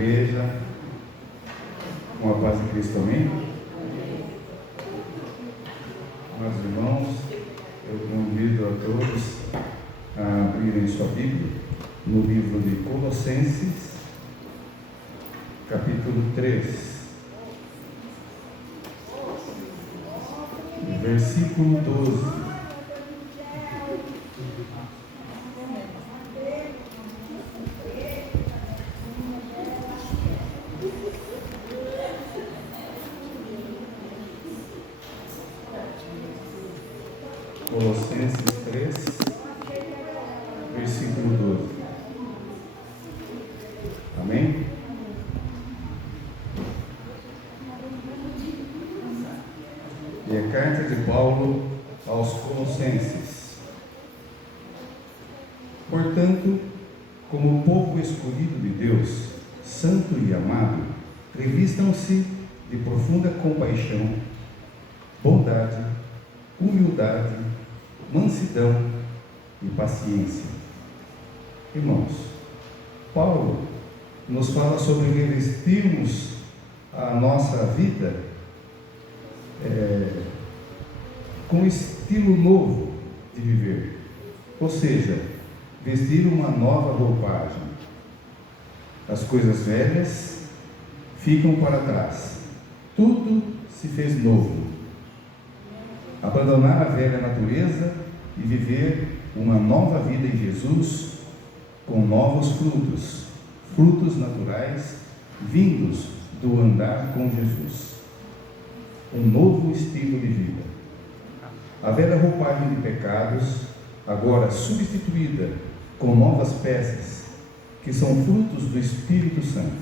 igreja, com a paz de Cristo, amém? Meus irmãos, eu convido a todos a abrirem sua Bíblia no livro de Colossenses, capítulo 3, versículo 12. Colossenses 3, versículo 12. Amém? E a carta de Paulo aos Colossenses. Portanto, como povo escolhido de Deus, santo e amado, revistam-se de profunda compaixão, bondade, humildade, mansidão e paciência. Irmãos, Paulo nos fala sobre revestirmos a nossa vida com um estilo novo de viver, ou seja, vestir uma nova roupagem. As coisas velhas ficam para trás, tudo se fez novo. Abandonar a velha natureza e viver uma nova vida em Jesus com novos frutos, frutos naturais vindos do andar com Jesus. Um novo estilo de vida. A velha roupagem de pecados, agora substituída com novas peças, que são frutos do Espírito Santo.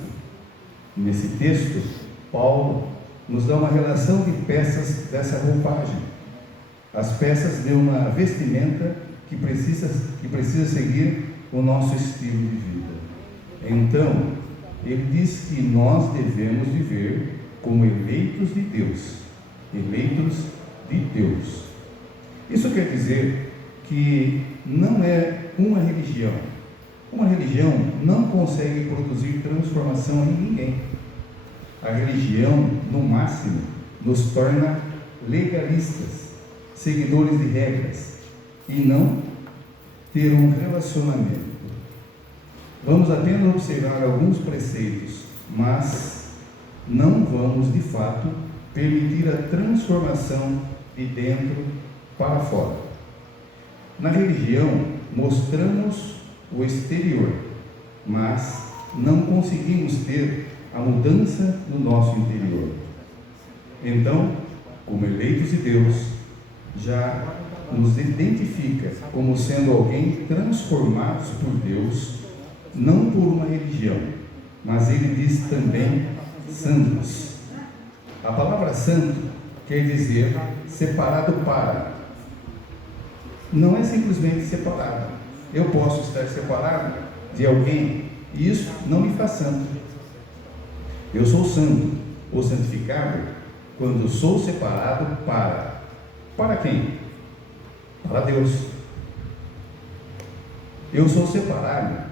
Nesse texto, Paulo nos dá uma relação de peças dessa roupagem. As peças de uma vestimenta que precisa seguir o nosso estilo de vida. Então, ele diz que nós devemos viver como eleitos de Deus. Eleitos de Deus. Isso quer dizer que não é uma religião. Uma religião não consegue produzir transformação em ninguém. A religião, no máximo, nos torna legalistas, seguidores de regras, e não ter um relacionamento. Vamos apenas observar alguns preceitos, mas não vamos, de fato, permitir a transformação de dentro para fora. Na religião, mostramos o exterior, mas não conseguimos ter a mudança no nosso interior. Então, como eleitos de Deus, já nos identifica como sendo alguém transformados por Deus, não por uma religião, mas ele diz também santos. A palavra santo quer dizer separado para. Não é simplesmente separado. Eu posso estar separado de alguém e isso não me faz santo. Eu sou santo ou santificado quando sou separado para. Para quem? Para Deus. Eu sou separado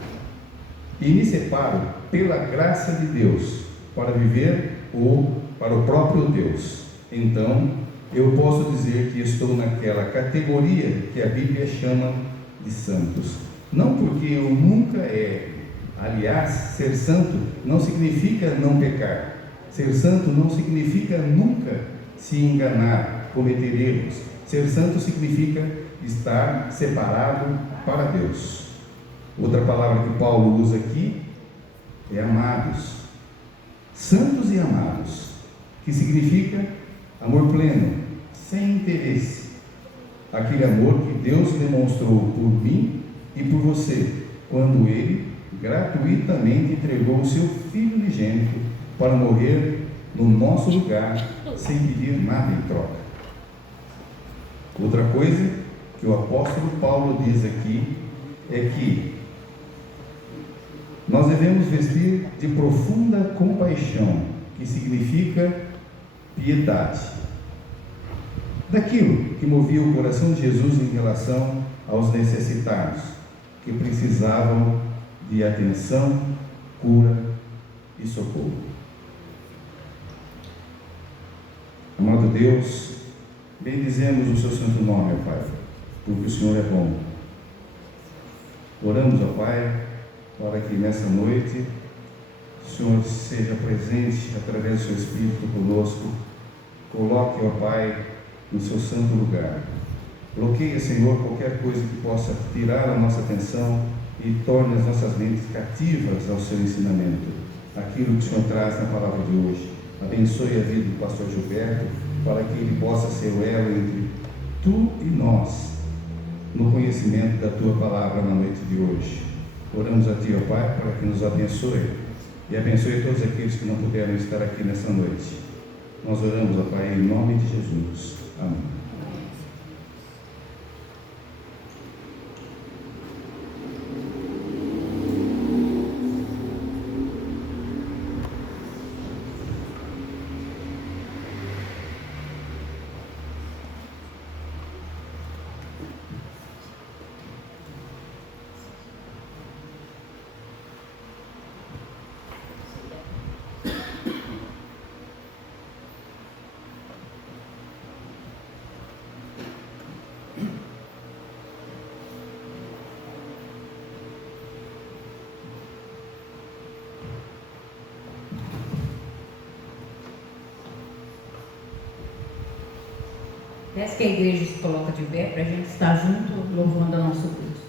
e me separo pela graça de Deus para viver ou para o próprio Deus. Então, eu posso dizer que estou naquela categoria que a Bíblia chama de santos. Não porque eu nunca erre. Aliás, ser santo não significa não pecar. Ser santo não significa nunca se enganar, cometer erros. Ser santo significa estar separado para Deus. Outra palavra que Paulo usa aqui é amados. Santos e amados, que significa amor pleno, sem interesse. Aquele amor que Deus demonstrou por mim e por você, quando Ele gratuitamente entregou o seu Filho unigênito para morrer no nosso lugar, sem pedir nada em troca. Outra coisa que o apóstolo Paulo diz aqui é que nós devemos vestir de profunda compaixão, que significa piedade. Daquilo que movia o coração de Jesus em relação aos necessitados, que precisavam de atenção, cura e socorro. Amado Deus, bendizemos o seu santo nome, ó Pai, porque o Senhor é bom. Oramos, ó Pai, para que nessa noite o Senhor seja presente através do seu Espírito conosco. Coloque, ó Pai, no seu santo lugar. Bloqueia, Senhor, qualquer coisa que possa tirar a nossa atenção e torne as nossas mentes cativas ao seu ensinamento, aquilo que o Senhor traz na palavra de hoje. Abençoe a vida do pastor Gilberto, para que ele possa ser o elo entre tu e nós, no conhecimento da tua palavra na noite de hoje. Oramos a ti, ó Pai, para que nos abençoe e abençoe todos aqueles que não puderam estar aqui nessa noite. Nós oramos, ó Pai, em nome de Jesus. Amém. Peço que a igreja se coloque de pé para a gente estar junto louvando a nosso Deus.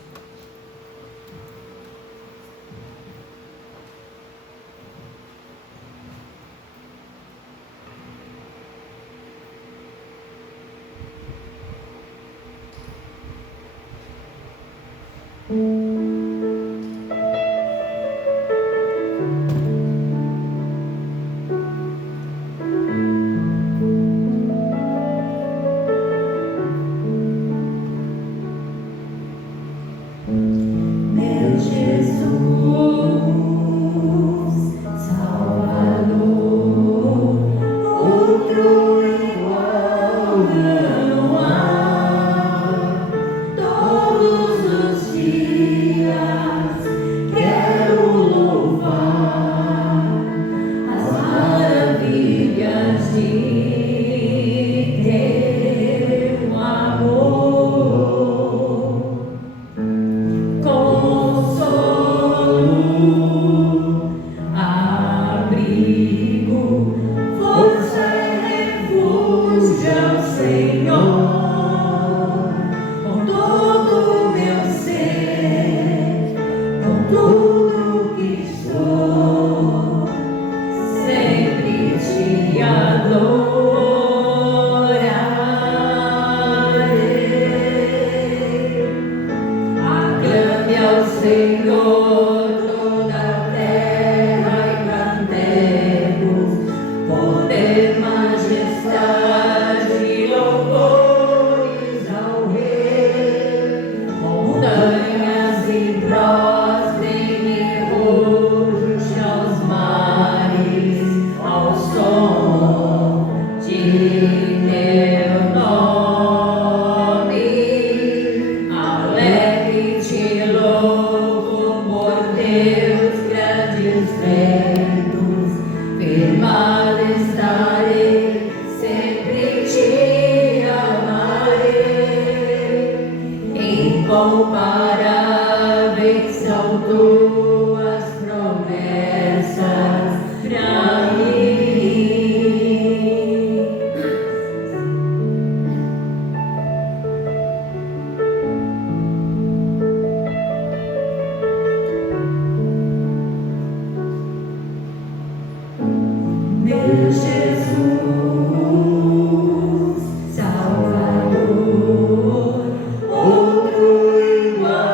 Salvador, outro igual.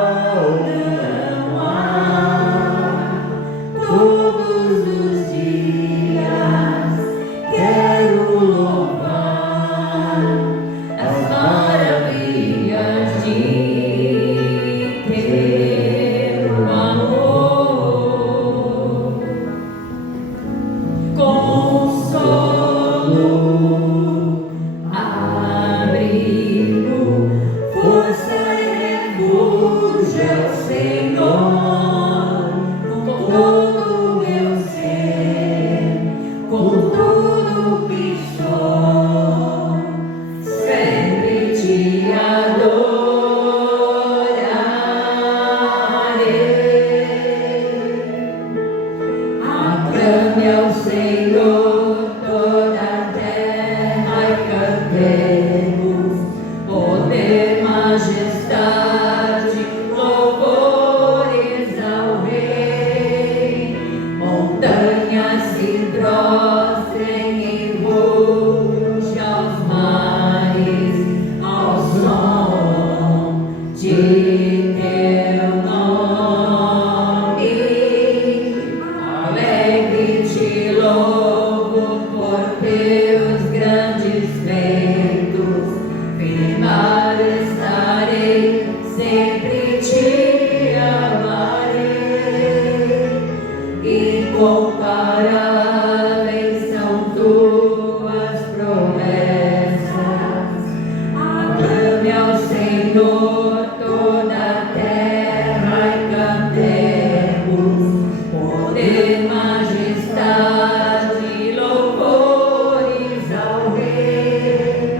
ao Senhor toda a terra e cantemos, poder, majestade, louvores ao Rei.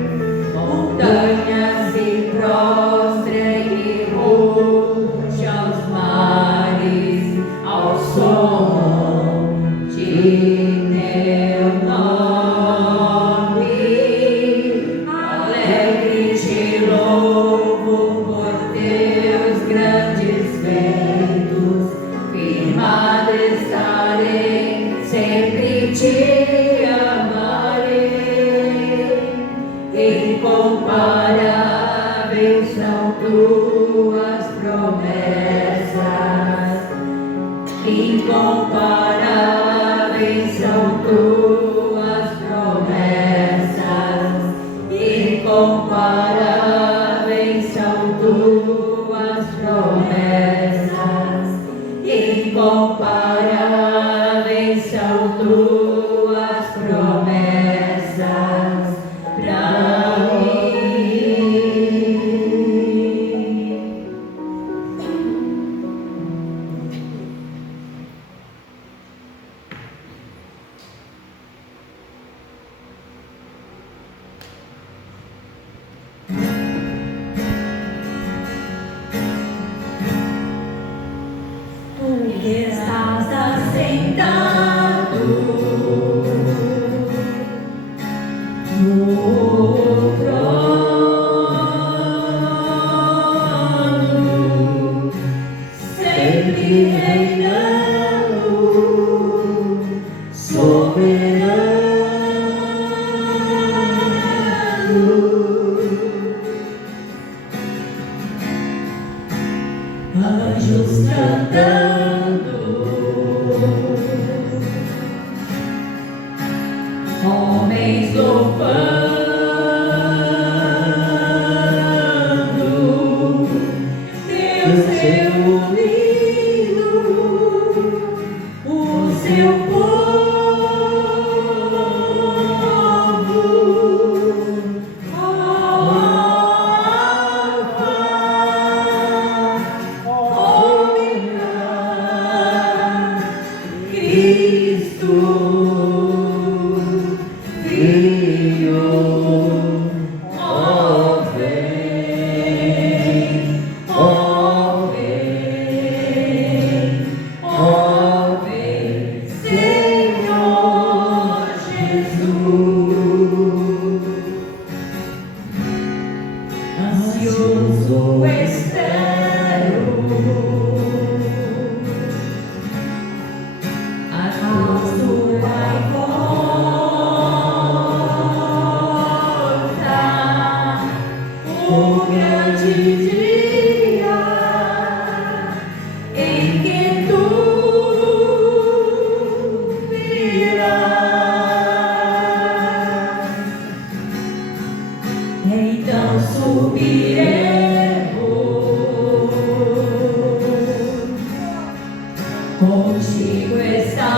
Montanhas se prostrem e ruge aos mares, ao som de teu nome. Alegre te louvo por teus grandes feitos, firmado estarei, sempre te amarei. Incomparáveis são tuas promessas, incomparáveis são tuas promessas, incomparáveis são tuas promessas, incomparáveis são tuas promessas pra mim. Tu que estás assentado no trono, sempre reinando, soberano. Anjos cantando, homens louvando, Deus reunido, o seu povo, Cristo, Filho, ó vem, ó vem, ó vem, Senhor Jesus. Ansioso espero a tua volta, o grande dia em que tu virás. Então subiremos, contigo estaremos,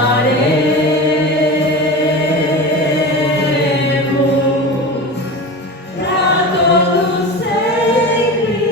pra todo sempre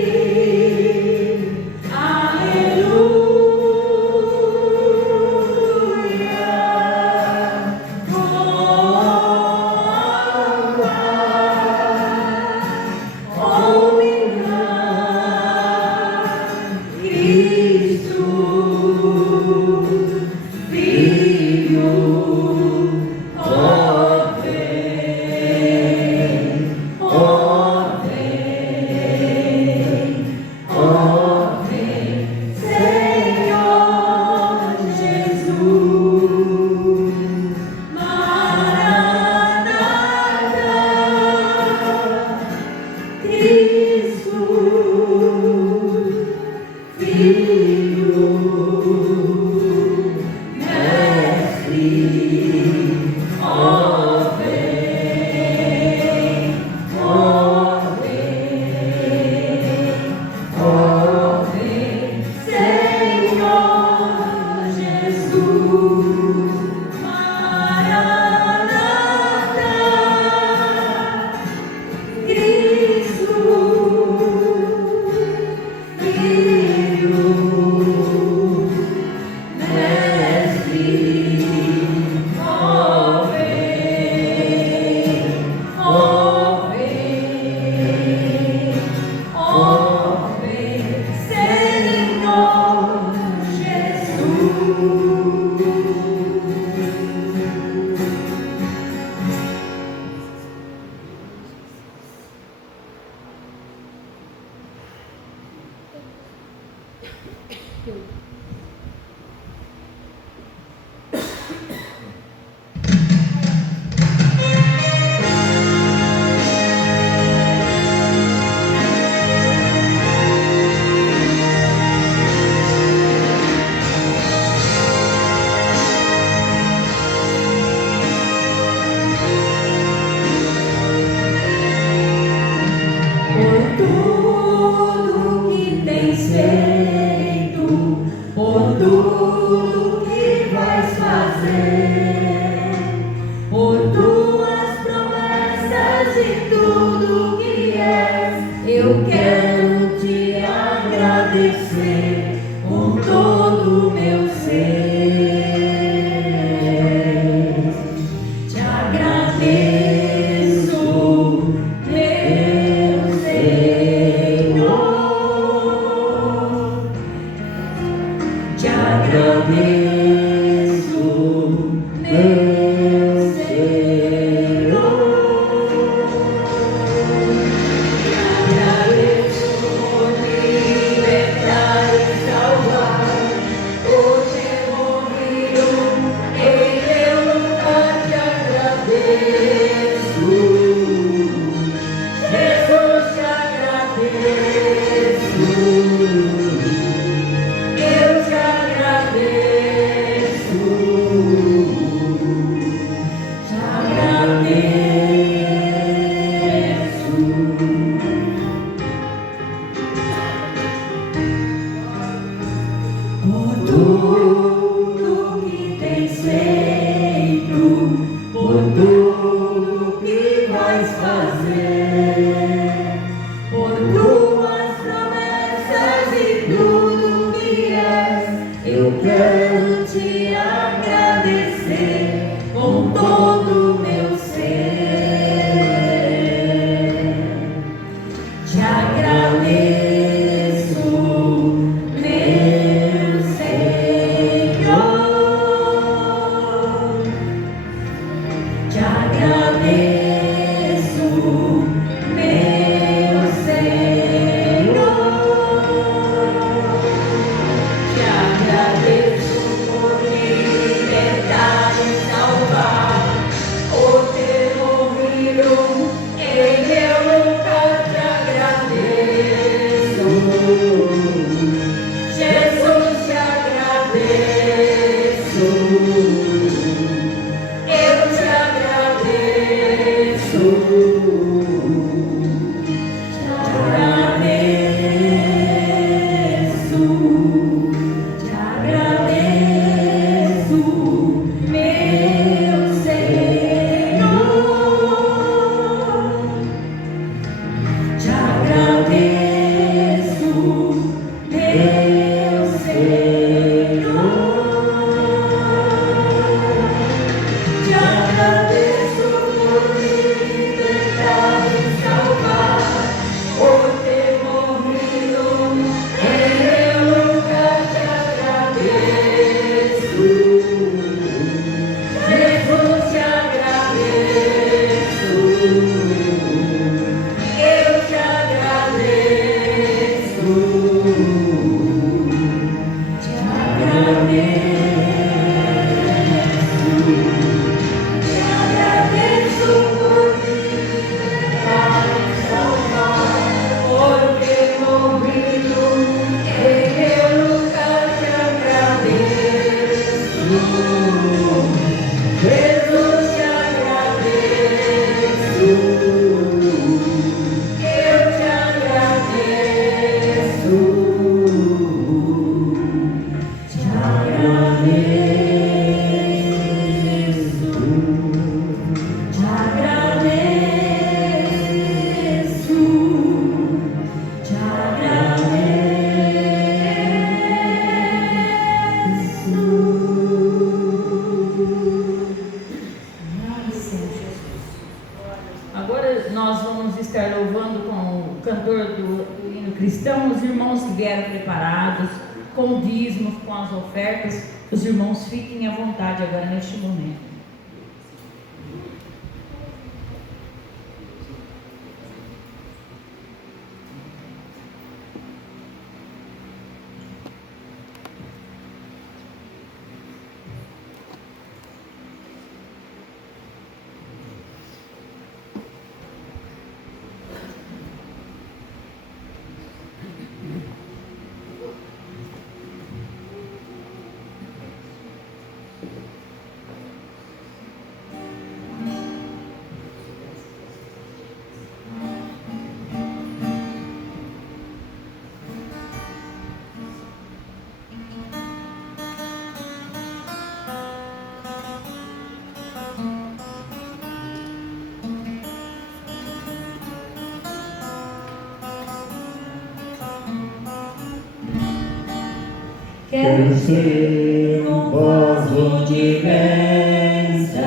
Quero ser um vaso de bênção,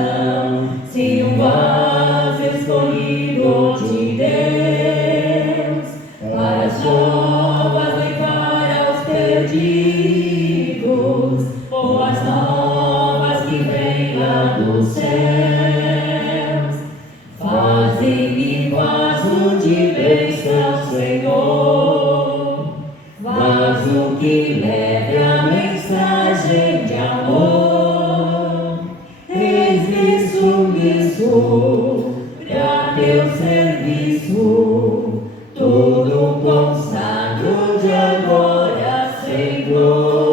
sim, um vaso escolhido de Deus, para as novas e para os perdidos, boas novas que vêm lá dos céus. Faze-me vaso de bênção, Senhor, vaso que leve a mensagem de amor. Eis-me submisso pra teu serviço, todo consagro de agora, Senhor.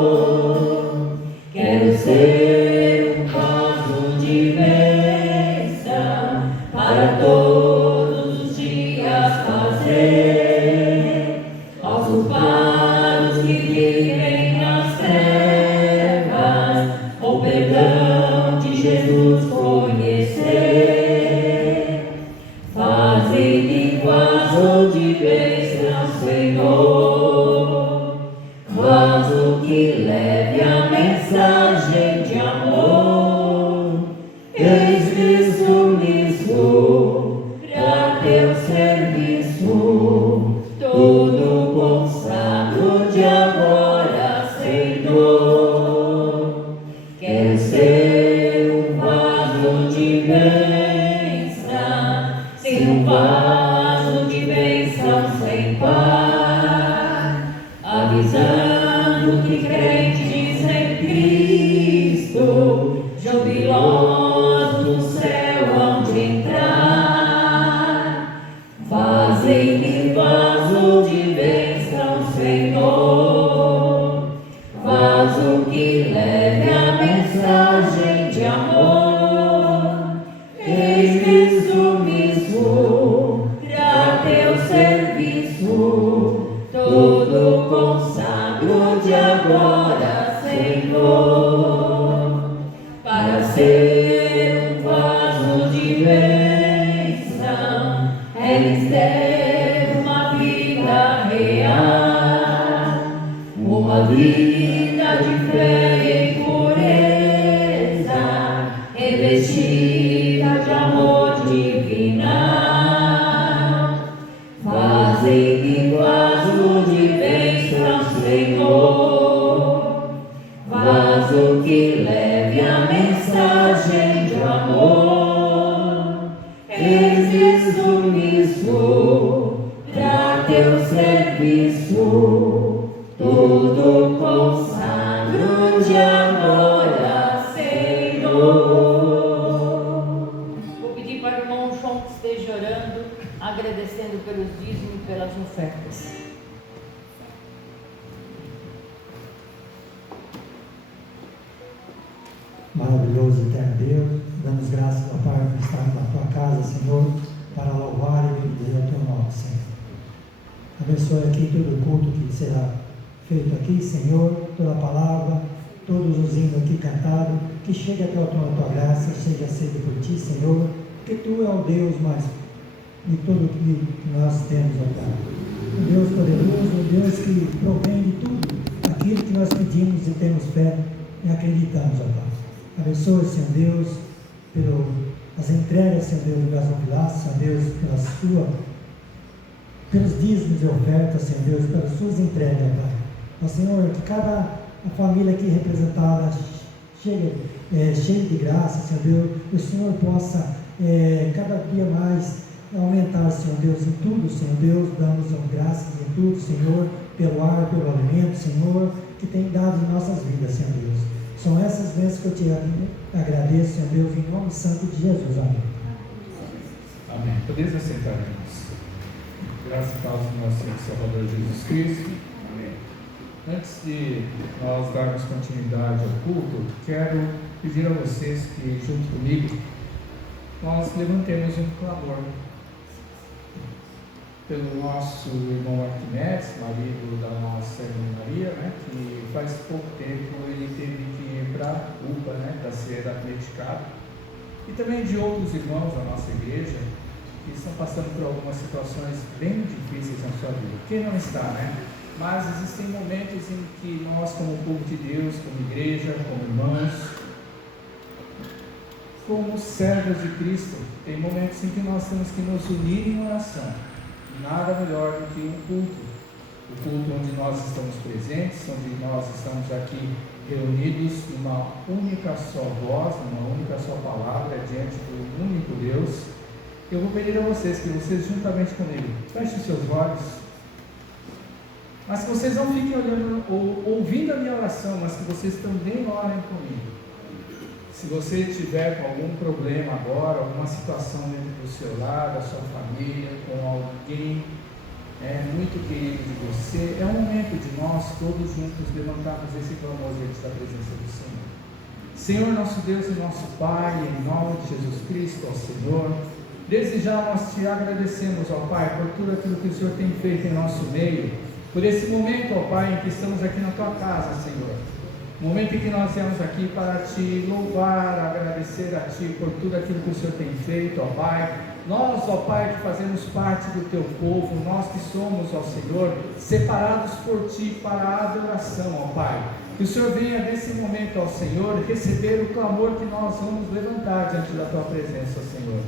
Quero ser um vaso de bênção para todos os dias fazer aos culpados que vivem nas trevas o perdão de Jesus conhecer. Faze-me vaso de bênção, Senhor, vaso que leve a mensagem de amor. Eis-me submisso pra teu serviço, todo consagro de agora, Senhor. Quero ser um vaso de bênção, sim, um vaso de bênção sem par, avisando que crentes em Cristo, jubilosos no céu hão de entrar. Fazem-me vaso de bênção, Senhor, vaso que leve a mensagem de amor. Eis-me submisso pra teu serviço, todo consagro de agora, Senhor, para ser um vaso de bênção. Eles ter uma vida real, uma vida de fé e pureza, revestida de amor divinal. Fazem-me vaso de bênção, Senhor, vaso que leve a mensagem de amor. Eis-me submisso pra teu serviço, todo consagro de agora, Senhor. Vou pedir para o irmão João que esteja orando, agradecendo pelos dízimos e pelas ofertas. Maravilhoso eterno Deus, damos graças, ó Pai, por estar na tua casa, Senhor, para louvar e bendizer o teu nome, Senhor. Abençoe aqui todo o culto que será feito aqui, Senhor, toda a palavra, todos os hinos aqui cantados, que chegue até o trono da tua graça, seja aceito por ti, Senhor, porque tu é o Deus mais de tudo que nós temos, ó Pai. Um Deus poderoso, um Deus que provém de tudo aquilo que nós pedimos e temos fé e acreditamos, ó Pai. Abençoe, Senhor Deus, pelas entregas, Senhor Deus, do gasofilaço, Senhor Deus, pelos dízimos e ofertas, Senhor Deus, pelas suas entregas, Pai. Ó Senhor, que cada família aqui representada cheia de graça, Senhor Deus, o Senhor possa cada dia mais aumentar, Senhor Deus, em tudo, Senhor Deus, damos graças em tudo, Senhor, pelo ar, pelo alimento, Senhor, que tem dado em nossas vidas, Senhor Deus. São essas bênçãos que eu te agradeço, Senhor Deus, em nome santo de Jesus. Amém. Amém. Podeis assentar, irmãos. Graças a Deus do nosso Senhor Salvador Jesus Cristo. Amém. Antes de nós darmos continuidade ao culto, quero pedir a vocês que, junto comigo, nós levantemos um clamor pelo nosso irmão Arquimedes, marido da nossa irmã Maria, que faz pouco tempo ele teve que ir para a UPA, para ser medicado, e também de outros irmãos da nossa igreja que estão passando por algumas situações bem difíceis na sua vida. Quem não está, mas existem momentos em que nós, como povo de Deus, como igreja, como irmãos, como servos de Cristo, tem momentos em que nós temos que nos unir em oração. Nada melhor do que um culto. O culto onde nós estamos presentes, onde nós estamos aqui reunidos numa única só voz, numa única só palavra, diante do único Deus. Eu vou pedir a vocês que vocês, juntamente comigo, fechem os seus olhos, mas que vocês não fiquem olhando ou ouvindo a minha oração, mas que vocês também orem comigo. Se você tiver com algum problema agora, alguma situação dentro do seu lar, da sua família, com alguém muito querido de você, é o momento de nós todos juntos levantarmos esse clamor diante da presença do Senhor. Senhor nosso Deus e nosso Pai, em nome de Jesus Cristo, ó Senhor, desde já nós te agradecemos, ó Pai, por tudo aquilo que o Senhor tem feito em nosso meio, por esse momento, ó Pai, em que estamos aqui na tua casa, Senhor. Momento em que nós viemos aqui para te louvar, agradecer a Ti por tudo aquilo que o Senhor tem feito, ó Pai. Nós, ó Pai, que fazemos parte do Teu povo, nós que somos, ó Senhor, separados por Ti para a adoração, ó Pai. Que o Senhor venha nesse momento, ó Senhor, receber o clamor que nós vamos levantar diante da Tua presença, ó Senhor.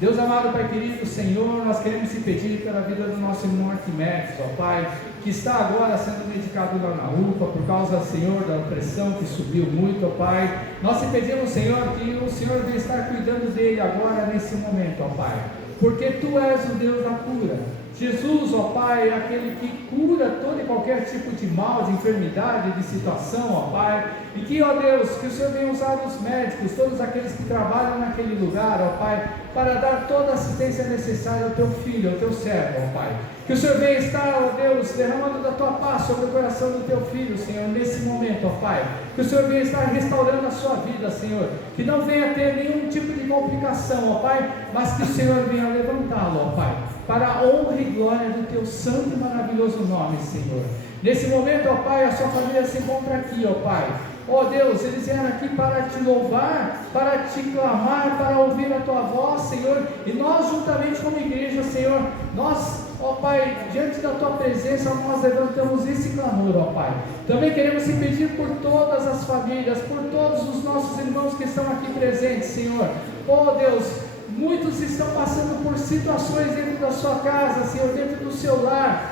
Deus amado, Pai querido, Senhor, nós queremos te pedir pela vida do nosso irmão Arquimedes, ó Pai, que está agora sendo medicado lá na UPA, por causa, Senhor, da pressão que subiu muito, ó Pai. Nós te pedimos, Senhor, que o Senhor venha estar cuidando dele agora, nesse momento, ó Pai, porque Tu és o Deus da cura. Jesus, ó Pai, é aquele que cura todo e qualquer tipo de mal, de enfermidade, de situação, ó Pai, e que, ó Deus, que o Senhor venha usar os médicos, todos aqueles que trabalham naquele lugar, ó Pai, para dar toda a assistência necessária ao Teu filho, ao Teu servo, ó Pai. Que o Senhor venha estar, ó Deus, derramando da Tua paz sobre o coração do Teu filho, Senhor, nesse momento, ó Pai. Que o Senhor venha estar restaurando a sua vida, Senhor, que não venha ter nenhum tipo de complicação, ó Pai, mas que o Senhor venha levantá-lo, ó Pai, para a honra e glória do Teu santo e maravilhoso nome, Senhor. Nesse momento, ó Pai, a sua família se encontra aqui, ó Pai. Ó Deus, eles vieram aqui para te louvar, para te clamar, para ouvir a Tua voz, Senhor, e nós juntamente como igreja, Senhor, nós, ó Pai, diante da Tua presença, nós levantamos esse clamor, ó Pai. Também queremos te pedir por todas as famílias, por todos os nossos irmãos que estão aqui presentes, Senhor. Ó Deus, muitos estão passando por situações dentro da sua casa, Senhor, dentro do seu lar,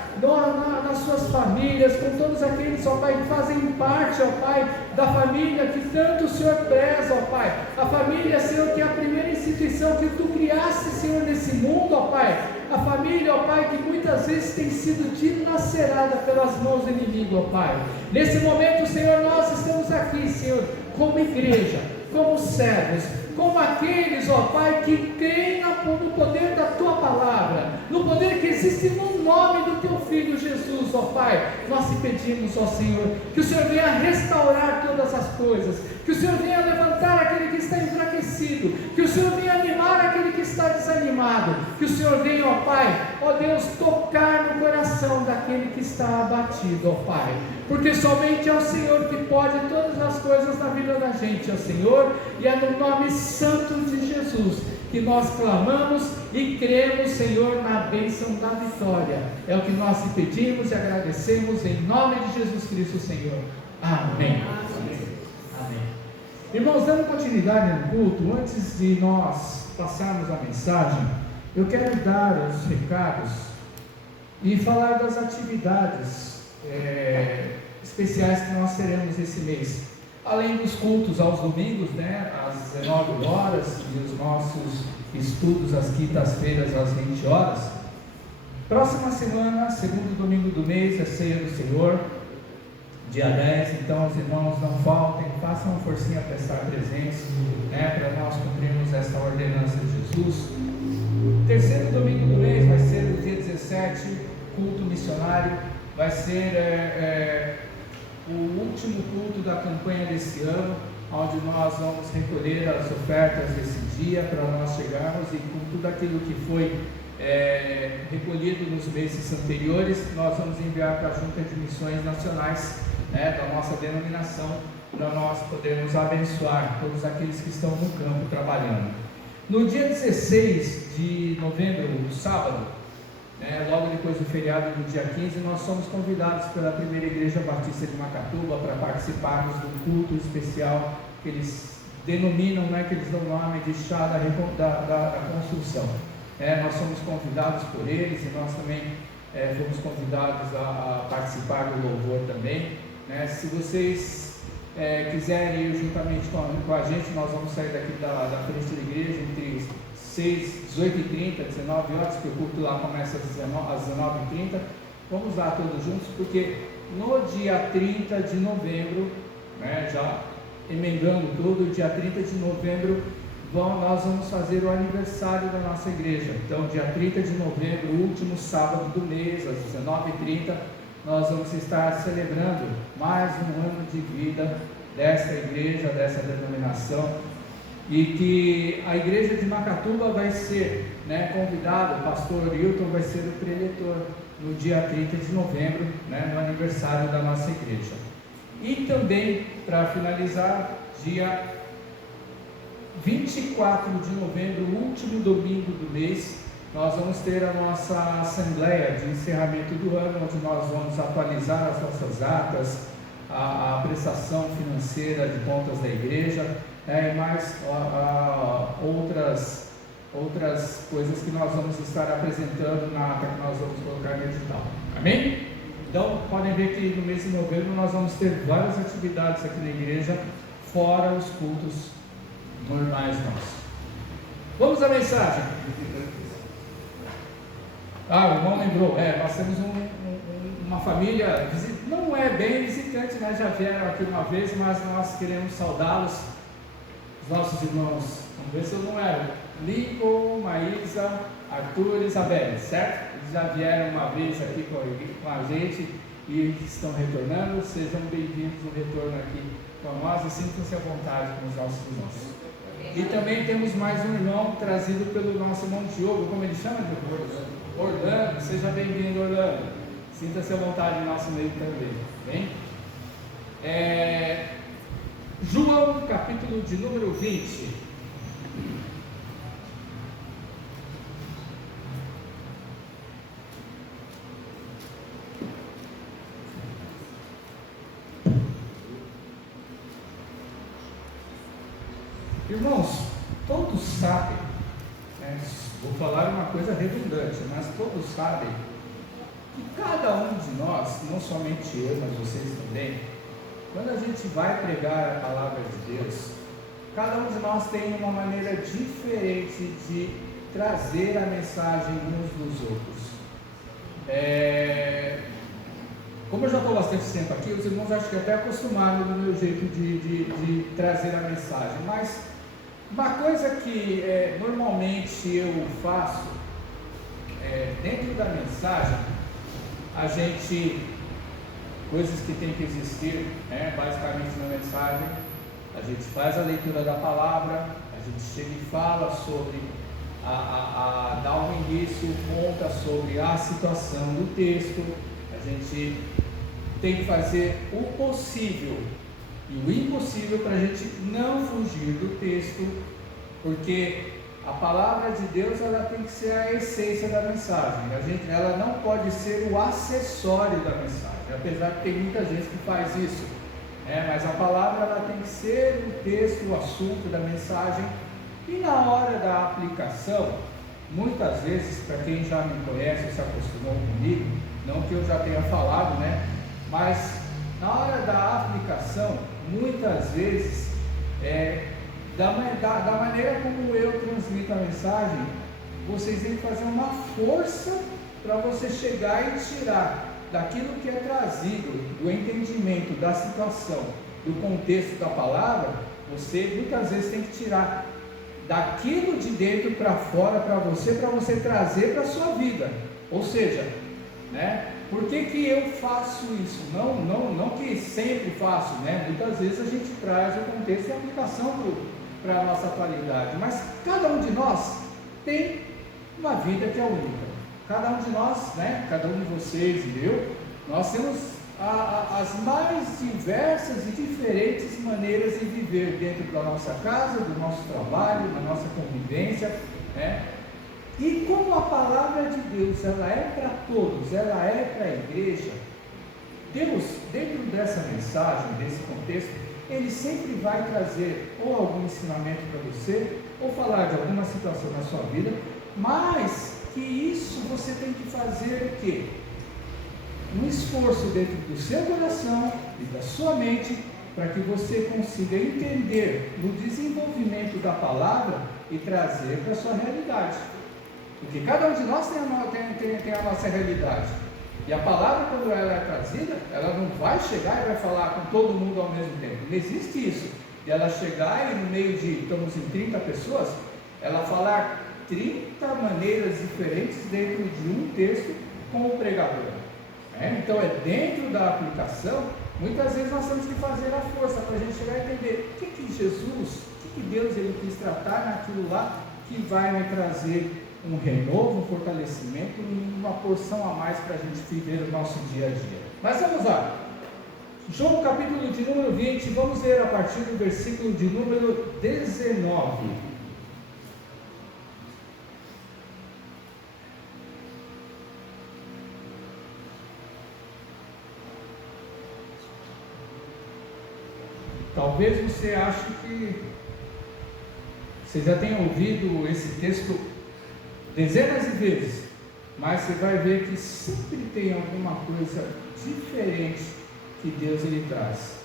nas suas famílias, com todos aqueles, ó Pai, que fazem parte, ó Pai, da família que tanto o Senhor preza, ó Pai. A família, Senhor, que é a primeira instituição que Tu criaste, Senhor, nesse mundo, ó Pai. A família, ó Pai, que muitas vezes tem sido dilacerada pelas mãos do inimigo, ó Pai. Nesse momento, Senhor, nós estamos aqui, Senhor, como igreja, como servos, como aqueles, ó Pai, que creem no poder da Tua palavra, no poder que existe no nome do Teu Filho Jesus, ó Pai. Nós te pedimos, ó Senhor, que o Senhor venha restaurar todas as coisas, que o Senhor venha levantar aquele que está enfraquecido, que o Senhor venha animar aquele que está desanimado, que o Senhor venha, ó Pai, ó Deus, tocar no coração daquele que está abatido, ó Pai, porque somente é o Senhor que pode todas as coisas na vida da gente, ó Senhor, e é no nome santo de Jesus que nós clamamos e cremos, Senhor, na bênção da vitória. É o que nós te pedimos e agradecemos em nome de Jesus Cristo, Senhor. Amém. Amém. Irmãos, dando continuidade no culto, antes de nós passarmos a mensagem, eu quero dar os recados e falar das atividades especiais que nós teremos esse mês. Além dos cultos aos domingos, né, às 19 horas, e os nossos estudos às quintas-feiras às 20 horas. Próxima semana, segundo domingo do mês, é Ceia do Senhor, dia 10, então os irmãos não faltem, façam uma forcinha para estar presentes, né, para nós cumprirmos esta ordenança de Jesus. Terceiro domingo do mês vai ser o dia 17, culto missionário, vai ser o último culto da campanha desse ano, onde nós vamos recolher as ofertas desse dia para nós chegarmos e com tudo aquilo que foi recolhido nos meses anteriores, nós vamos enviar para a Junta de Missões Nacionais, né, da nossa denominação, para nós podermos abençoar todos aqueles que estão no campo trabalhando. No dia 16 de novembro, no sábado, Logo depois do feriado do dia 15, nós somos convidados pela Primeira Igreja Batista de Macatuba para participarmos do culto especial que eles denominam, que eles dão o nome de chá da construção. Nós somos convidados por eles e nós também fomos convidados a participar do louvor também. Se vocês quiserem ir juntamente com a gente, nós vamos sair daqui da frente da igreja entre 18h30, 19 horas, porque o culto lá começa às 19h30. Vamos lá todos juntos, porque no dia 30 de novembro, já emendando tudo, dia 30 de novembro, nós vamos fazer o aniversário da nossa igreja. Então, dia 30 de novembro, último sábado do mês, às 19h30, nós vamos estar celebrando mais um ano de vida dessa igreja, dessa denominação, e que a igreja de Macatuba vai ser convidado, o pastor Hilton vai ser o preletor no dia 30 de novembro, no aniversário da nossa igreja. E também, para finalizar, dia 24 de novembro, último domingo do mês, nós vamos ter a nossa assembleia de encerramento do ano, onde nós vamos atualizar as nossas atas, a prestação financeira de contas da igreja, e mais outras coisas que nós vamos estar apresentando na ata que nós vamos colocar no edital. Amém? Então, podem ver que no mês de novembro nós vamos ter várias atividades aqui na igreja, fora os cultos normais nossos. Vamos à mensagem. O irmão lembrou, nós temos uma família, não é bem visitante, já vieram aqui uma vez, mas nós queremos saudá-los, os nossos irmãos, vamos ver se eu não erro, Lincoln, Maísa, Arthur e Isabelle, certo? Eles já vieram uma vez aqui com a gente e estão retornando. Sejam bem-vindos no retorno aqui com nós e sintam-se à vontade com os nossos irmãos. E também temos mais um irmão trazido pelo nosso irmão Diogo, como ele chama? Orlando. Seja bem-vindo, Orlando. Sinta-se à vontade no nosso meio também. Bem? João, capítulo de número 20. Irmãos, todos sabem, vou falar uma coisa redundante, mas todos sabem que cada um de nós, não somente eu, mas vocês também, quando a gente vai pregar a palavra de Deus, cada um de nós tem uma maneira diferente de trazer a mensagem uns dos outros. Como eu já estou bastante tempo aqui, os irmãos acho que até acostumaram do meu jeito de trazer a mensagem, mas uma coisa que normalmente eu faço, dentro da mensagem, coisas que tem que existir, basicamente na mensagem, a gente faz a leitura da palavra, a gente chega e fala sobre, dá um início, conta sobre a situação do texto, a gente tem que fazer o possível e o impossível para a gente não fugir do texto, porque a palavra de Deus ela tem que ser a essência da mensagem. Ela não pode ser o acessório da mensagem, apesar que tem muita gente que faz isso. Mas a palavra ela tem que ser o texto, o assunto da mensagem. E na hora da aplicação, muitas vezes, para quem já me conhece, se acostumou comigo, não que eu já tenha falado, mas na hora da aplicação, muitas vezes, da maneira como eu transmito a mensagem, vocês têm que fazer uma força para você chegar e tirar daquilo que é trazido, do entendimento, da situação, do contexto da palavra. Você muitas vezes tem que tirar daquilo de dentro para fora para você trazer para a sua vida. Ou seja, por que eu faço isso? Não que sempre faço, muitas vezes a gente traz o contexto e a aplicação para a nossa atualidade, mas cada um de nós tem uma vida que é única. Cada um de nós, cada um de vocês e eu, nós temos as mais diversas e diferentes maneiras de viver dentro da nossa casa, do nosso trabalho, da nossa convivência, E como a palavra de Deus, ela é para todos, ela é para a igreja, Deus, dentro dessa mensagem, desse contexto, Ele sempre vai trazer ou algum ensinamento para você, ou falar de alguma situação na sua vida, mas que isso você tem que fazer o quê? Um esforço dentro do seu coração e da sua mente, para que você consiga entender no desenvolvimento da palavra e trazer para a sua realidade. Porque cada um de nós tem a nossa realidade. E a palavra, quando ela é trazida, ela não vai chegar e vai falar com todo mundo ao mesmo tempo. Não existe isso. E ela chegar e no meio de, estamos em 30 pessoas, ela falar 30 maneiras diferentes dentro de um texto com o pregador. Então é dentro da aplicação, muitas vezes nós temos que fazer a força para a gente chegar a entender o que Jesus, o que Deus ele quis tratar naquilo lá que vai me trazer um renovo, um fortalecimento, uma porção a mais para a gente viver o nosso dia a dia. Mas vamos lá. João capítulo de número 20, vamos ler a partir do versículo de número 19. Talvez você ache que você já tenha ouvido esse texto dezenas de vezes, mas você vai ver que sempre tem alguma coisa diferente que Deus ele traz.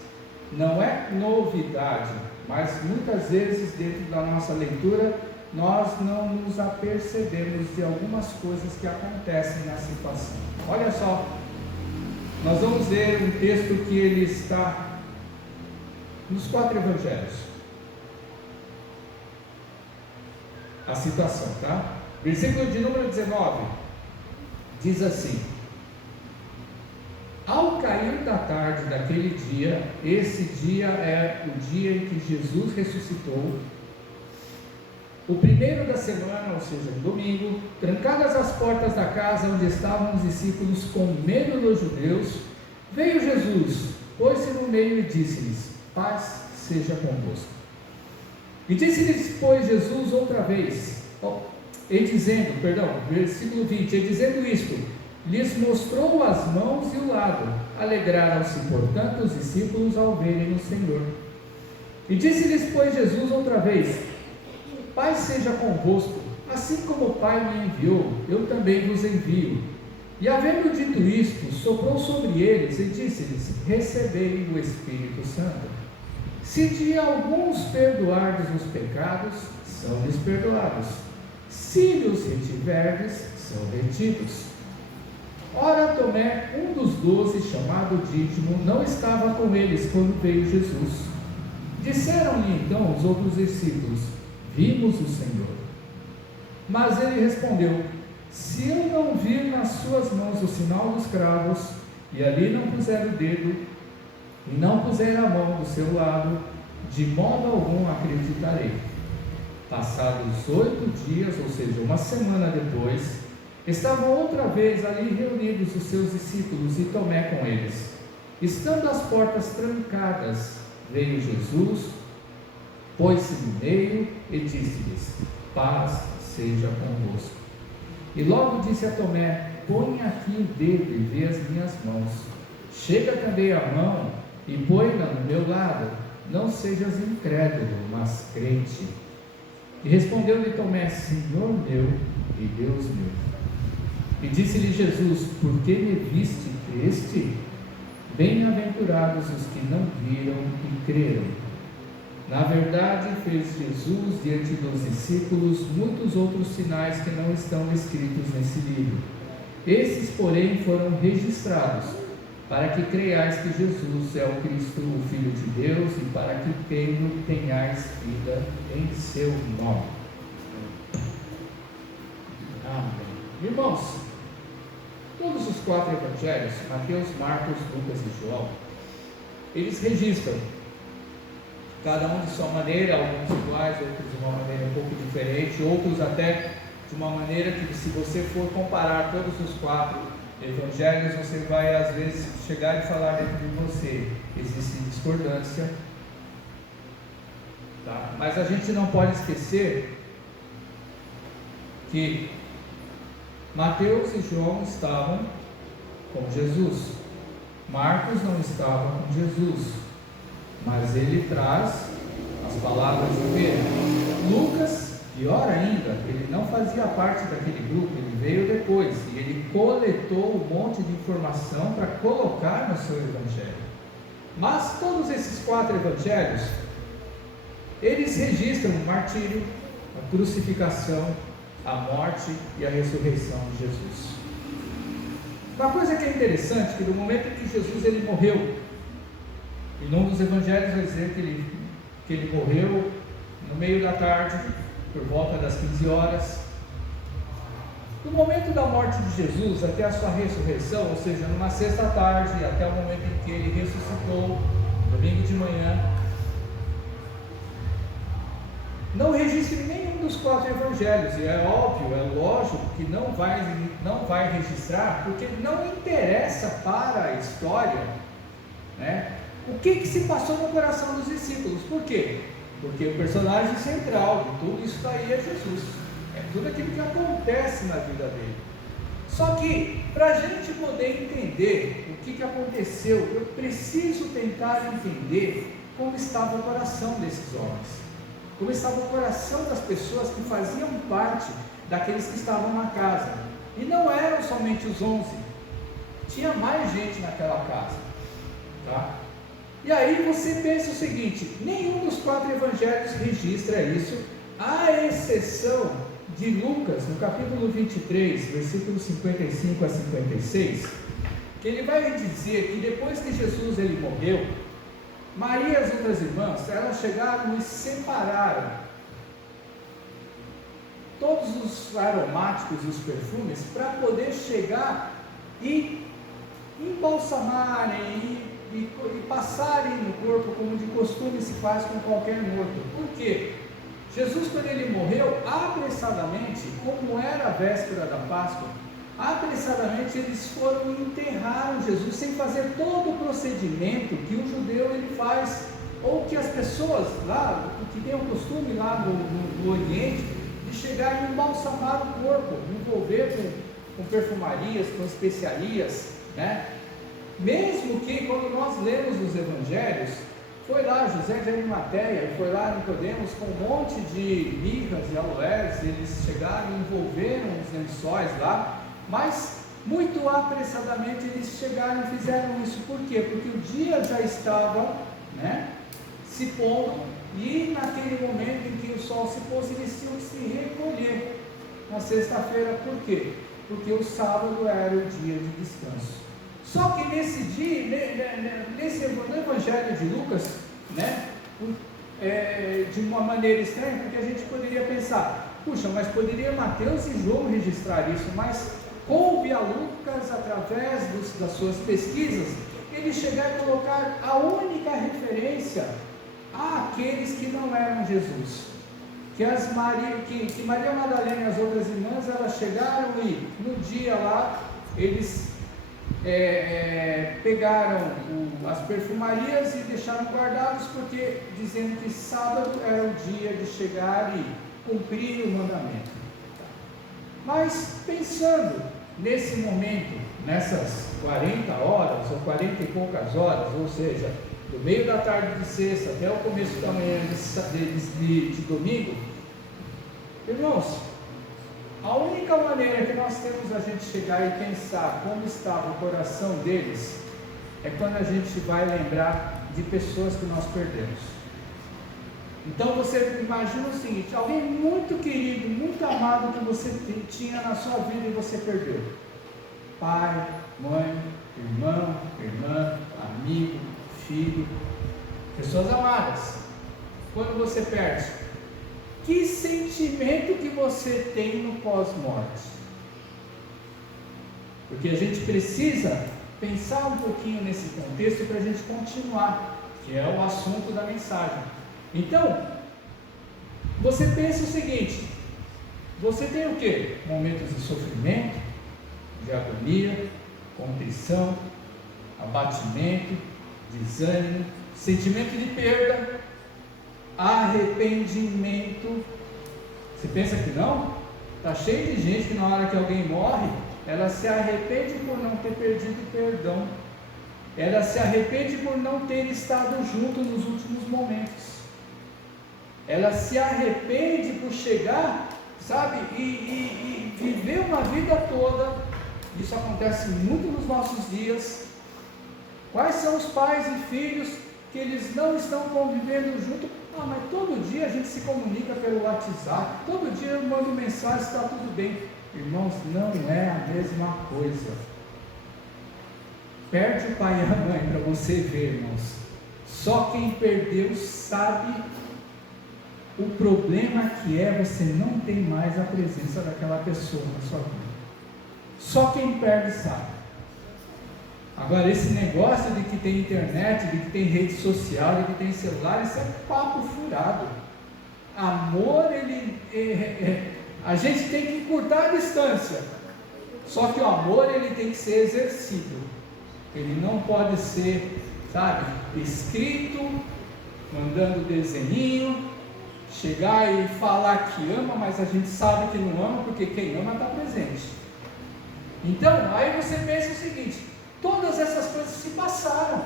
Não é novidade, mas muitas vezes dentro da nossa leitura nós não nos apercebemos de algumas coisas que acontecem na situação. Olha só, nós vamos ler um texto que ele está nos 4 evangelhos. A citação, tá? Versículo de número 19 diz assim: ao cair da tarde daquele dia, esse dia é o dia em que Jesus ressuscitou, o primeiro da semana, ou seja, o domingo, trancadas as portas da casa onde estavam os discípulos com medo dos judeus, veio Jesus, pôs-se no meio e disse-lhes: paz seja convosco. E disse-lhes, pois, Jesus outra vez, versículo 20, e dizendo isto, lhes mostrou as mãos e o lado. Alegraram-se, portanto, os discípulos ao verem o Senhor. E disse-lhes, pois, Jesus outra vez: paz seja convosco, assim como o Pai me enviou, eu também vos envio. E havendo dito isto, soprou sobre eles e disse-lhes: recebei o Espírito Santo. Se de alguns perdoardes os pecados, são-lhes perdoados. Se os retiverdes, são retidos. Ora, Tomé, um dos 12, chamado Dídimo, não estava com eles quando veio Jesus. Disseram-lhe então os outros discípulos: vimos o Senhor. Mas ele respondeu: se eu não vir nas suas mãos o sinal dos cravos, e ali não puser o dedo, e não puser a mão do seu lado, de modo algum acreditarei. Passados 8 dias, ou seja, uma semana depois, estavam outra vez ali reunidos os seus discípulos e Tomé com eles. Estando as portas trancadas, veio Jesus, pôs-se no meio e disse-lhes: paz seja convosco. E logo disse a Tomé: põe aqui o dedo e vê as minhas mãos. Chega também a mão e põe-na no meu lado. Não sejas incrédulo, mas crente. E respondeu-lhe Tomé: Senhor meu e Deus meu. E disse-lhe Jesus: por que me viste e creste? Bem-aventurados os que não viram e creram. Na verdade, fez Jesus diante dos discípulos muitos outros sinais que não estão escritos nesse livro. Esses, porém, foram registrados, para que creiais que Jesus é o Cristo, o Filho de Deus, e para que crendo tenhais vida em seu nome. Amém. Irmãos, todos os 4 evangelhos, Mateus, Marcos, Lucas e João, eles registram, cada um de sua maneira, alguns iguais, outros de uma maneira um pouco diferente, outros até de uma maneira que, se você for comparar todos os 4 evangelhos, você vai às vezes chegar e falar dentro de você: existe discordância, tá? Mas a gente não pode esquecer que Mateus e João estavam com Jesus. Marcos não estava com Jesus, mas ele traz as palavras de Pedro. Lucas, pior ainda, ele não fazia parte daquele grupo, ele veio depois e ele coletou um monte de informação para colocar no seu evangelho. Mas todos esses 4 evangelhos, eles registram o martírio, a crucificação, a morte e a ressurreição de Jesus. Uma coisa que é interessante, que no momento em que Jesus ele morreu, e num dos evangelhos vai dizer que ele morreu no meio da tarde, por volta das 15 horas. Do momento da morte de Jesus até a sua ressurreição, ou seja, numa sexta-tarde, até o momento em que ele ressuscitou, domingo de manhã, não registra nenhum dos 4 evangelhos, e é óbvio, é lógico que não vai registrar, porque não interessa para a história, né, o que se passou no coração dos discípulos. Por quê? Porque o personagem central de tudo isso daí é Jesus, é tudo aquilo que acontece na vida dele. Só que, para a gente poder entender o que aconteceu, eu preciso tentar entender como estava o coração desses homens, como estava o coração das pessoas que faziam parte daqueles que estavam na casa. E não eram somente os 11, tinha mais gente naquela casa, tá? E aí você pensa o seguinte: nenhum dos 4 evangelhos registra isso, à exceção de Lucas, no capítulo 23, versículos 55 a 56, que ele vai dizer que depois que Jesus ele morreu, Maria e as outras irmãs, elas chegaram e separaram todos os aromáticos e os perfumes para poder chegar e embalsamarem e passarem no corpo, como de costume se faz com qualquer morto. Por quê? Jesus, quando ele morreu, apressadamente, como era a véspera da Páscoa, apressadamente eles foram e enterraram Jesus, sem fazer todo o procedimento que o judeu ele faz, ou que as pessoas lá, que têm o costume lá no Oriente, de chegar e embalsamar o corpo, envolver com perfumarias, com especiarias, né? Mesmo que, quando nós lemos os evangelhos, foi lá José de Arimateia, foi lá Nicodemos com um monte de mirras e aloés, eles chegaram e envolveram os lençóis lá, mas muito apressadamente eles chegaram e fizeram isso. Por quê? Porque o dia já estava, né, se pondo, e naquele momento em que o sol se pôs, eles tinham que se recolher na sexta-feira. Por quê? Porque o sábado era o dia de descanso. Só que nesse dia, no Evangelho de Lucas, né, de uma maneira estranha, porque a gente poderia pensar, puxa, mas poderia Mateus e João registrar isso, mas coube a Lucas, através das suas pesquisas, ele chegar e colocar a única referência àqueles que não eram Jesus, que Maria Madalena e as outras irmãs, elas chegaram e no dia lá, eles pegaram as perfumarias e deixaram guardados, porque dizendo que sábado era o dia de chegar e cumprir o mandamento. Mas pensando nesse momento, nessas 40 horas ou 40 e poucas horas, ou seja, do meio da tarde de sexta até o começo da manhã de domingo, irmãos, a única maneira que nós temos a gente chegar e pensar como estava o coração deles é quando a gente vai lembrar de pessoas que nós perdemos. Então você imagina o seguinte: alguém muito querido, muito amado que você tinha na sua vida e você perdeu. Pai, mãe, irmão, irmã, amigo, filho, pessoas amadas. Quando você perde, que sentimento que você tem no pós-morte? Porque a gente precisa pensar um pouquinho nesse contexto para a gente continuar, que é o assunto da mensagem. Então, você pensa o seguinte: você tem o quê? Momentos de sofrimento, de agonia, contrição, abatimento, desânimo, sentimento de perda, arrependimento. Você pensa que não? Está cheio de gente que na hora que alguém morre, ela se arrepende por não ter perdido perdão. Ela se arrepende por não ter estado junto nos últimos momentos. Ela se arrepende por chegar, sabe, e viver uma vida toda. Isso acontece muito nos nossos dias. Quais são os pais e filhos que eles não estão convivendo junto? Ah, mas todo dia a gente se comunica pelo WhatsApp, todo dia eu mando mensagem, está tudo bem. Irmãos, não é a mesma coisa. Perde o pai e a mãe para você ver, irmãos. Só quem perdeu sabe o problema que é você não ter mais a presença daquela pessoa na sua vida. Só quem perde sabe. Agora, esse negócio de que tem internet, de que tem rede social, de que tem celular, isso é papo furado. Amor, a gente tem que encurtar a distância. Só que o amor, ele tem que ser exercido. Ele não pode ser, sabe, escrito, mandando desenhinho, chegar e falar que ama, mas a gente sabe que não ama, porque quem ama está presente. Então, aí você pensa o seguinte: todas essas coisas se passaram,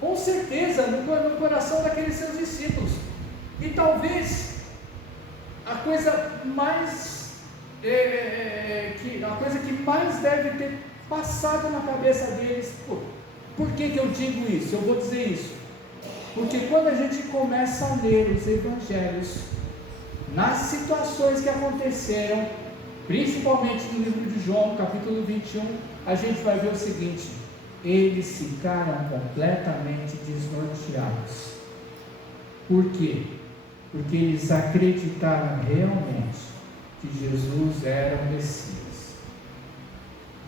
com certeza, no coração daqueles seus discípulos. E talvez a coisa que mais deve ter passado na cabeça deles, por que eu digo isso? Eu vou dizer isso, porque quando a gente começa a ler os evangelhos, nas situações que aconteceram, principalmente no livro de João, capítulo 21, a gente vai ver o seguinte: eles ficaram completamente desnorteados. Por quê? Porque eles acreditaram realmente que Jesus era o Messias.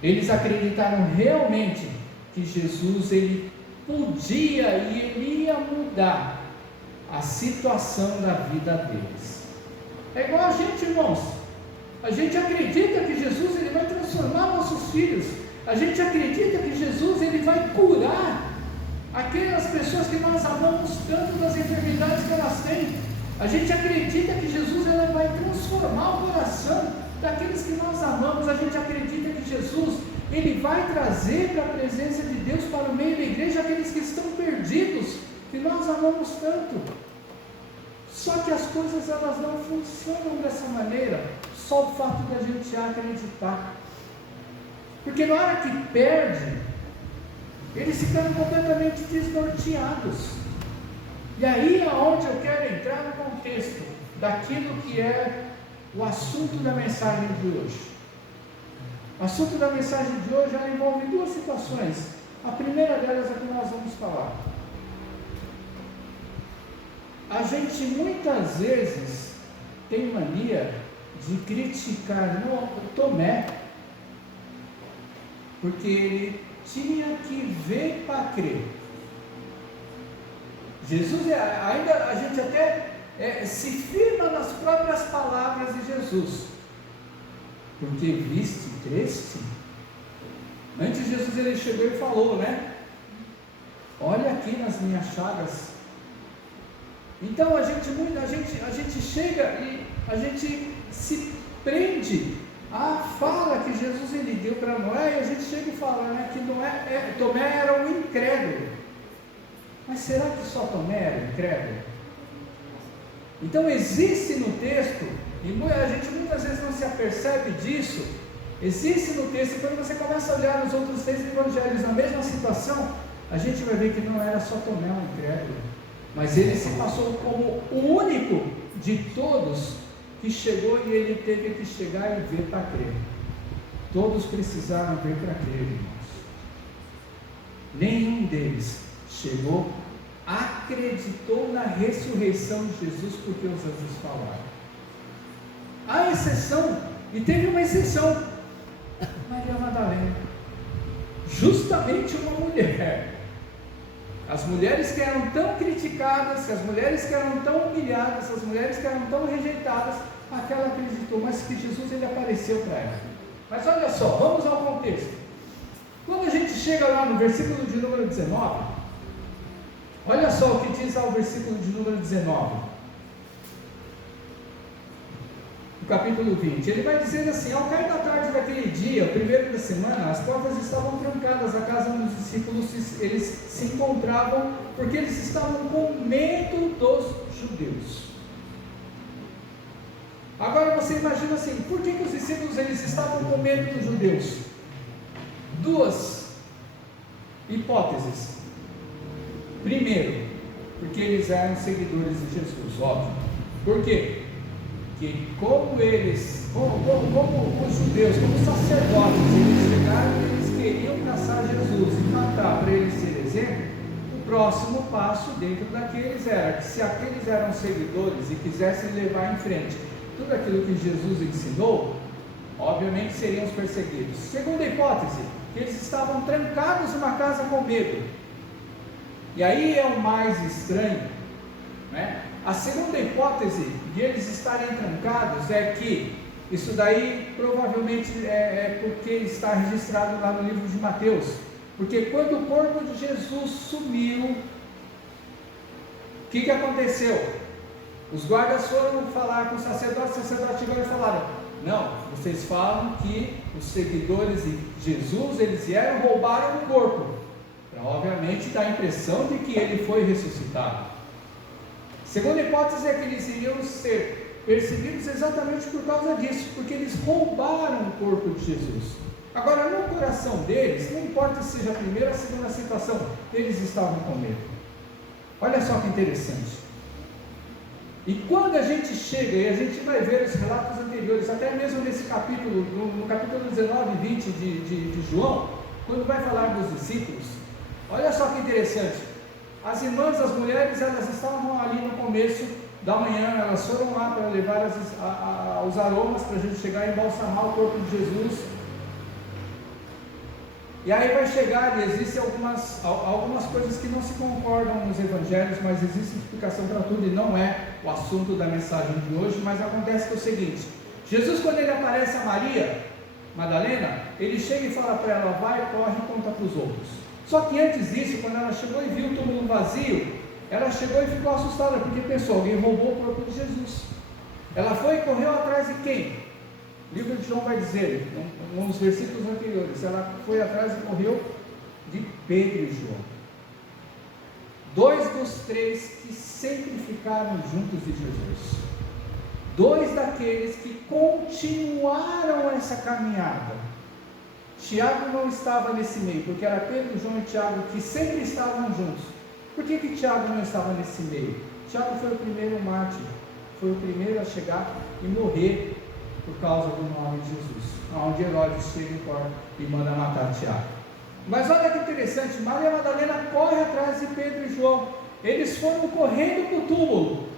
Eles acreditaram realmente que Jesus, ele podia e ele ia mudar a situação da vida deles. É igual a gente, irmãos. A gente acredita que Jesus, ele vai transformar nossos filhos. A gente acredita que Jesus, ele vai curar aquelas pessoas que nós amamos tanto das enfermidades que elas têm. A gente acredita que Jesus, ele vai transformar o coração daqueles que nós amamos. A gente acredita que Jesus, ele vai trazer para a presença de Deus, para o meio da igreja, aqueles que estão perdidos, que nós amamos tanto. Só que as coisas, elas não funcionam dessa maneira, só o fato da gente acreditar. Porque na hora que perde, eles ficam completamente desnorteados. E aí é onde eu quero entrar no contexto daquilo que é o assunto da mensagem de hoje. O assunto da mensagem de hoje, ela envolve duas situações. A primeira delas é que nós vamos falar. A gente muitas vezes tem mania de criticar o Tomé, porque ele tinha que ver para crer. Jesus, ainda a gente até se firma nas próprias palavras de Jesus, porque viste, creste. Antes Jesus, ele chegou e falou, né? Olha aqui nas minhas chagas. Então a gente chega e a gente se prende à fala que Jesus, ele deu para Noé, e a gente chega e fala, né, que Tomé era um incrédulo. Mas será que só Tomé era incrédulo? Então existe no texto, e a gente muitas vezes não se apercebe disso, existe no texto, e quando você começa a olhar nos outros 6 evangelhos na mesma situação, a gente vai ver que não era só Tomé um incrédulo, mas ele se passou como o único de todos que chegou, e ele teve que chegar e ver para crer. Todos precisaram ver para crer, irmãos. Nenhum deles chegou, acreditou na ressurreição de Jesus porque os anjos falaram. A exceção, e teve uma exceção, Maria Madalena, justamente uma mulher. As mulheres que eram tão criticadas, as mulheres que eram tão humilhadas, as mulheres que eram tão rejeitadas, aquela acreditou, mas que Jesus, ele apareceu para ela. Mas olha só, vamos ao contexto. Quando a gente chega lá no versículo de número 19, olha só o que diz lá o versículo de número 19. capítulo 20, ele vai dizer assim: ao cair da tarde daquele dia, o primeiro da semana, as portas estavam trancadas da casa onde os discípulos eles se encontravam, porque eles estavam com medo dos judeus. Agora você imagina assim, por que os discípulos eles estavam com medo dos judeus? Duas hipóteses. Primeiro, porque eles eram seguidores de Jesus, óbvio. Por quê? Que como os judeus, como os sacerdotes, eles chegaram e eles queriam caçar Jesus e matar para eles ser exemplo, o próximo passo dentro daqueles era que se aqueles eram seguidores e quisessem levar em frente tudo aquilo que Jesus ensinou, obviamente seriam os perseguidos. Segunda hipótese, que eles estavam trancados numa casa com medo. E aí é o mais estranho, né? A segunda hipótese de eles estarem trancados é que isso daí provavelmente é porque está registrado lá no livro de Mateus, porque quando o corpo de Jesus sumiu, o que aconteceu? Os guardas foram falar com o sacerdote chegou e falaram: não, vocês falam que os seguidores de Jesus, eles vieram, roubaram o corpo, para obviamente dar a impressão de que ele foi ressuscitado. Segunda hipótese é que eles iriam ser perseguidos exatamente por causa disso, porque eles roubaram o corpo de Jesus. Agora, no coração deles, não importa se seja a primeira ou a segunda situação, eles estavam com medo. Olha só que interessante. E quando a gente chega, e a gente vai ver os relatos anteriores, até mesmo nesse capítulo, no capítulo 19 e 20 de João, quando vai falar dos discípulos, olha só que interessante. As irmãs, as mulheres, elas estavam ali no começo da manhã, elas foram lá para levar os aromas para a gente chegar e embalsamar o corpo de Jesus. E aí vai chegar, e existem algumas coisas que não se concordam nos evangelhos, mas existe explicação para tudo, e não é o assunto da mensagem de hoje. Mas acontece que é o seguinte: Jesus, quando ele aparece a Maria Madalena, ele chega e fala para ela: vai, corre e conta para os outros. Só que antes disso, quando ela chegou e viu o túmulo vazio, ela chegou e ficou assustada, porque pensou: alguém roubou o corpo de Jesus. Ela foi e correu atrás de quem? O livro de João vai dizer, nos versículos anteriores, ela foi atrás e correu de Pedro e João, dois dos três que sempre ficaram juntos de Jesus, dois daqueles que continuaram essa caminhada. Tiago não estava nesse meio, porque era Pedro, João e Tiago que sempre estavam juntos. Por que Tiago não estava nesse meio? Tiago foi o primeiro mártir, foi o primeiro a chegar e morrer por causa do nome de Jesus, onde Herodes chega e manda matar Tiago. Mas olha que interessante, Maria Madalena corre atrás de Pedro e João. Eles foram correndo para o túmulo.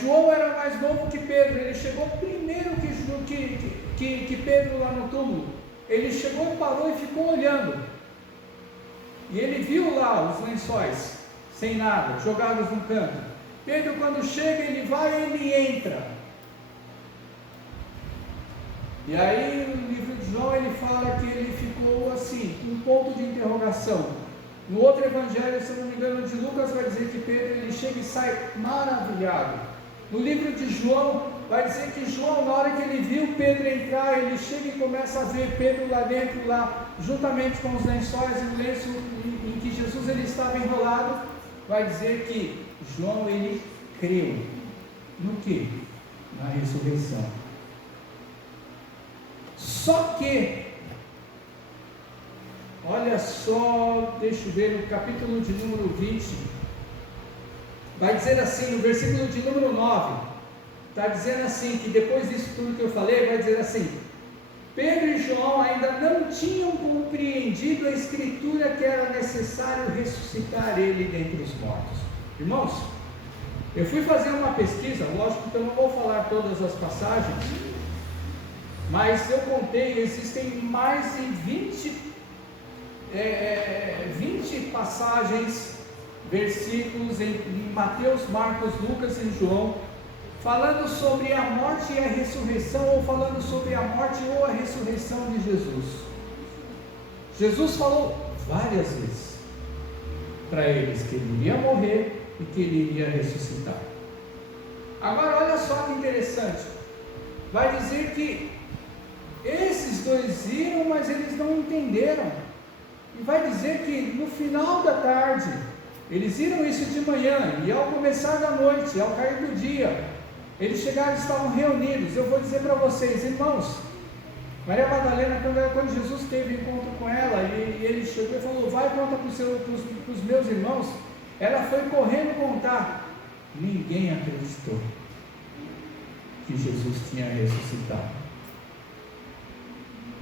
João era mais novo que Pedro, ele chegou primeiro que Pedro lá no túmulo. Ele chegou, parou e ficou olhando, e ele viu lá os lençóis sem nada, jogados no canto. Pedro, quando chega, ele vai e ele entra. E aí no livro de João ele fala que ele ficou assim, com um ponto de interrogação. No outro evangelho, se não me engano, de Lucas, vai dizer que Pedro ele chega e sai maravilhado. No livro de João, vai dizer que João, na hora que ele viu Pedro entrar, ele chega e começa a ver Pedro lá dentro, lá, juntamente com os lençóis e o lenço em que Jesus ele estava enrolado. Vai dizer que João ele creu no que? Na ressurreição. Só que, olha só, deixa eu ver no capítulo de número 20, vai dizer assim, no versículo de número 9, está dizendo assim, que depois disso tudo que eu falei, vai dizer assim: Pedro e João ainda não tinham compreendido a escritura que era necessário ressuscitar ele dentre os mortos. Irmãos, eu fui fazer uma pesquisa, lógico que eu não vou falar todas as passagens, mas eu contei, existem mais de 20 passagens, versículos em Mateus, Marcos, Lucas e João, falando sobre a morte e a ressurreição, ou falando sobre a morte ou a ressurreição de Jesus. Jesus falou várias vezes para eles que ele iria morrer e que ele iria ressuscitar. Agora olha só que interessante, vai dizer que esses dois iram, mas eles não entenderam, e vai dizer que no final da tarde, eles viram isso de manhã, e ao começar da noite, ao cair do dia, eles chegaram e estavam reunidos. Eu vou dizer para vocês, irmãos, Maria Madalena, quando Jesus teve encontro com ela, e ele chegou e falou, vai conta para os meus irmãos, ela foi correndo contar, ninguém acreditou que Jesus tinha ressuscitado.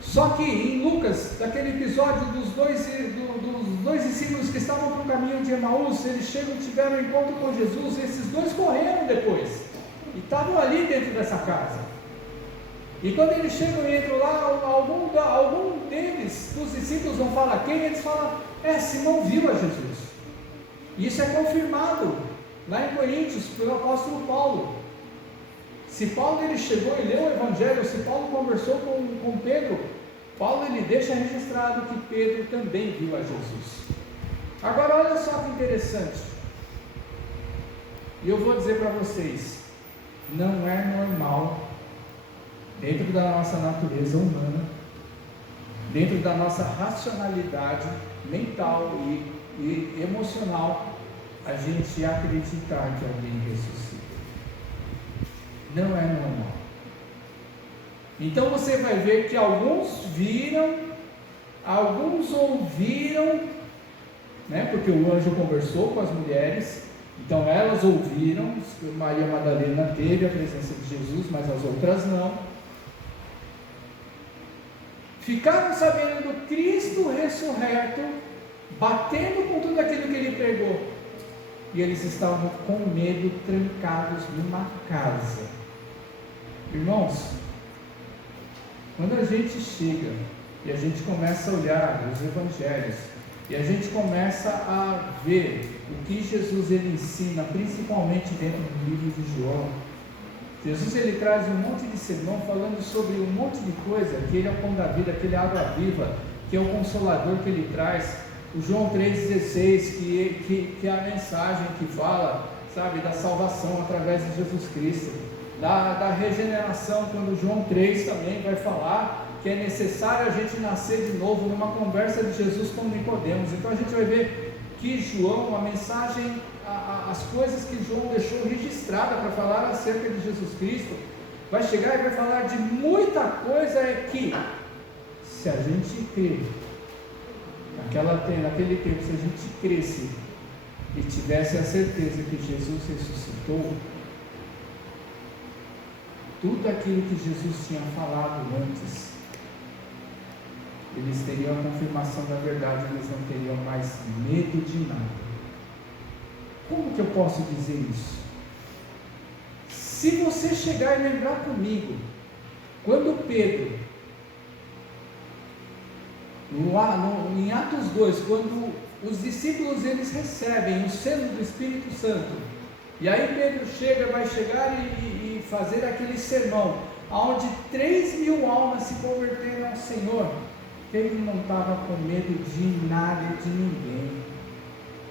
Só que em Lucas, daquele episódio dos dois discípulos que estavam no caminho de Emaús, eles chegam e tiveram um encontro com Jesus, e esses dois correram depois, e estavam ali dentro dessa casa. E quando eles chegam e entram lá, algum deles, dos discípulos, não fala quem, eles falam, Simão viu a Jesus. E isso é confirmado lá em Coríntios pelo apóstolo Paulo. Se Paulo ele chegou e leu o Evangelho, se Paulo conversou com Pedro, Paulo ele deixa registrado que Pedro também viu a Jesus. Agora olha só que interessante, e eu vou dizer para vocês, não é normal, dentro da nossa natureza humana, dentro da nossa racionalidade mental e emocional, a gente acreditar que alguém ressuscita. Não é normal. Então você vai ver que alguns viram, alguns ouviram, né? Porque o anjo conversou com as mulheres, então elas ouviram. Maria Madalena teve a presença de Jesus, mas as outras não. Ficaram sabendo do Cristo ressurreto, batendo com tudo aquilo que ele pregou, e eles estavam com medo, trancados numa casa. Irmãos, quando a gente chega e a gente começa a olhar os evangelhos, e a gente começa a ver o que Jesus ele ensina, principalmente dentro do livro de João, Jesus ele traz um monte de sermão falando sobre um monte de coisa, que ele é o pão da vida, que ele é a água viva, que é o consolador que ele traz. O João 3,16, que é a mensagem que fala, sabe, da salvação através de Jesus Cristo, da regeneração, quando João 3 também vai falar que é necessário a gente nascer de novo, numa conversa de Jesus com Nicodemos. Então a gente vai ver que João, a mensagem, as coisas que João deixou registrada para falar acerca de Jesus Cristo, vai chegar e vai falar de muita coisa, é que se a gente crer, naquele tempo, se a gente cresce e tivesse a certeza que Jesus ressuscitou, tudo aquilo que Jesus tinha falado antes, eles teriam a confirmação da verdade, eles não teriam mais medo de nada. Como que eu posso dizer isso? Se você chegar e lembrar comigo, quando Pedro, em Atos 2, quando os discípulos eles recebem o selo do Espírito Santo, e aí Pedro vai chegar e fazer aquele sermão, onde 3.000 almas se converteram ao Senhor. Pedro não estava com medo de nada, de ninguém.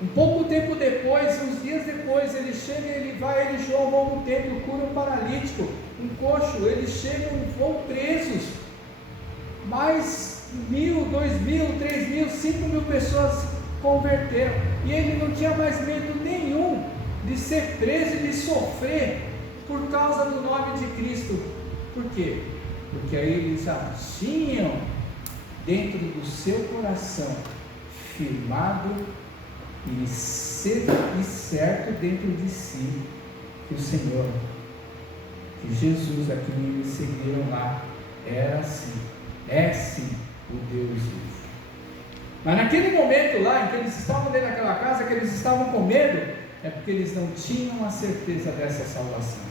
Um pouco tempo depois, uns dias depois, ele chega, ele João no templo, cura um paralítico, um coxo, eles chegam, vão presos, mais 1.000, 2.000, 3.000, 5.000 pessoas se converteram, e ele não tinha mais medo nenhum de ser preso e de sofrer por causa do nome de Cristo. Por quê? Porque aí eles já tinham dentro do seu coração firmado e certo dentro de si que o Senhor, que Jesus, a quem eles seguiram lá, era assim, é sim o Deus vivo. Mas naquele momento lá em que eles estavam dentro daquela casa, que eles estavam com medo, é porque eles não tinham a certeza dessa salvação.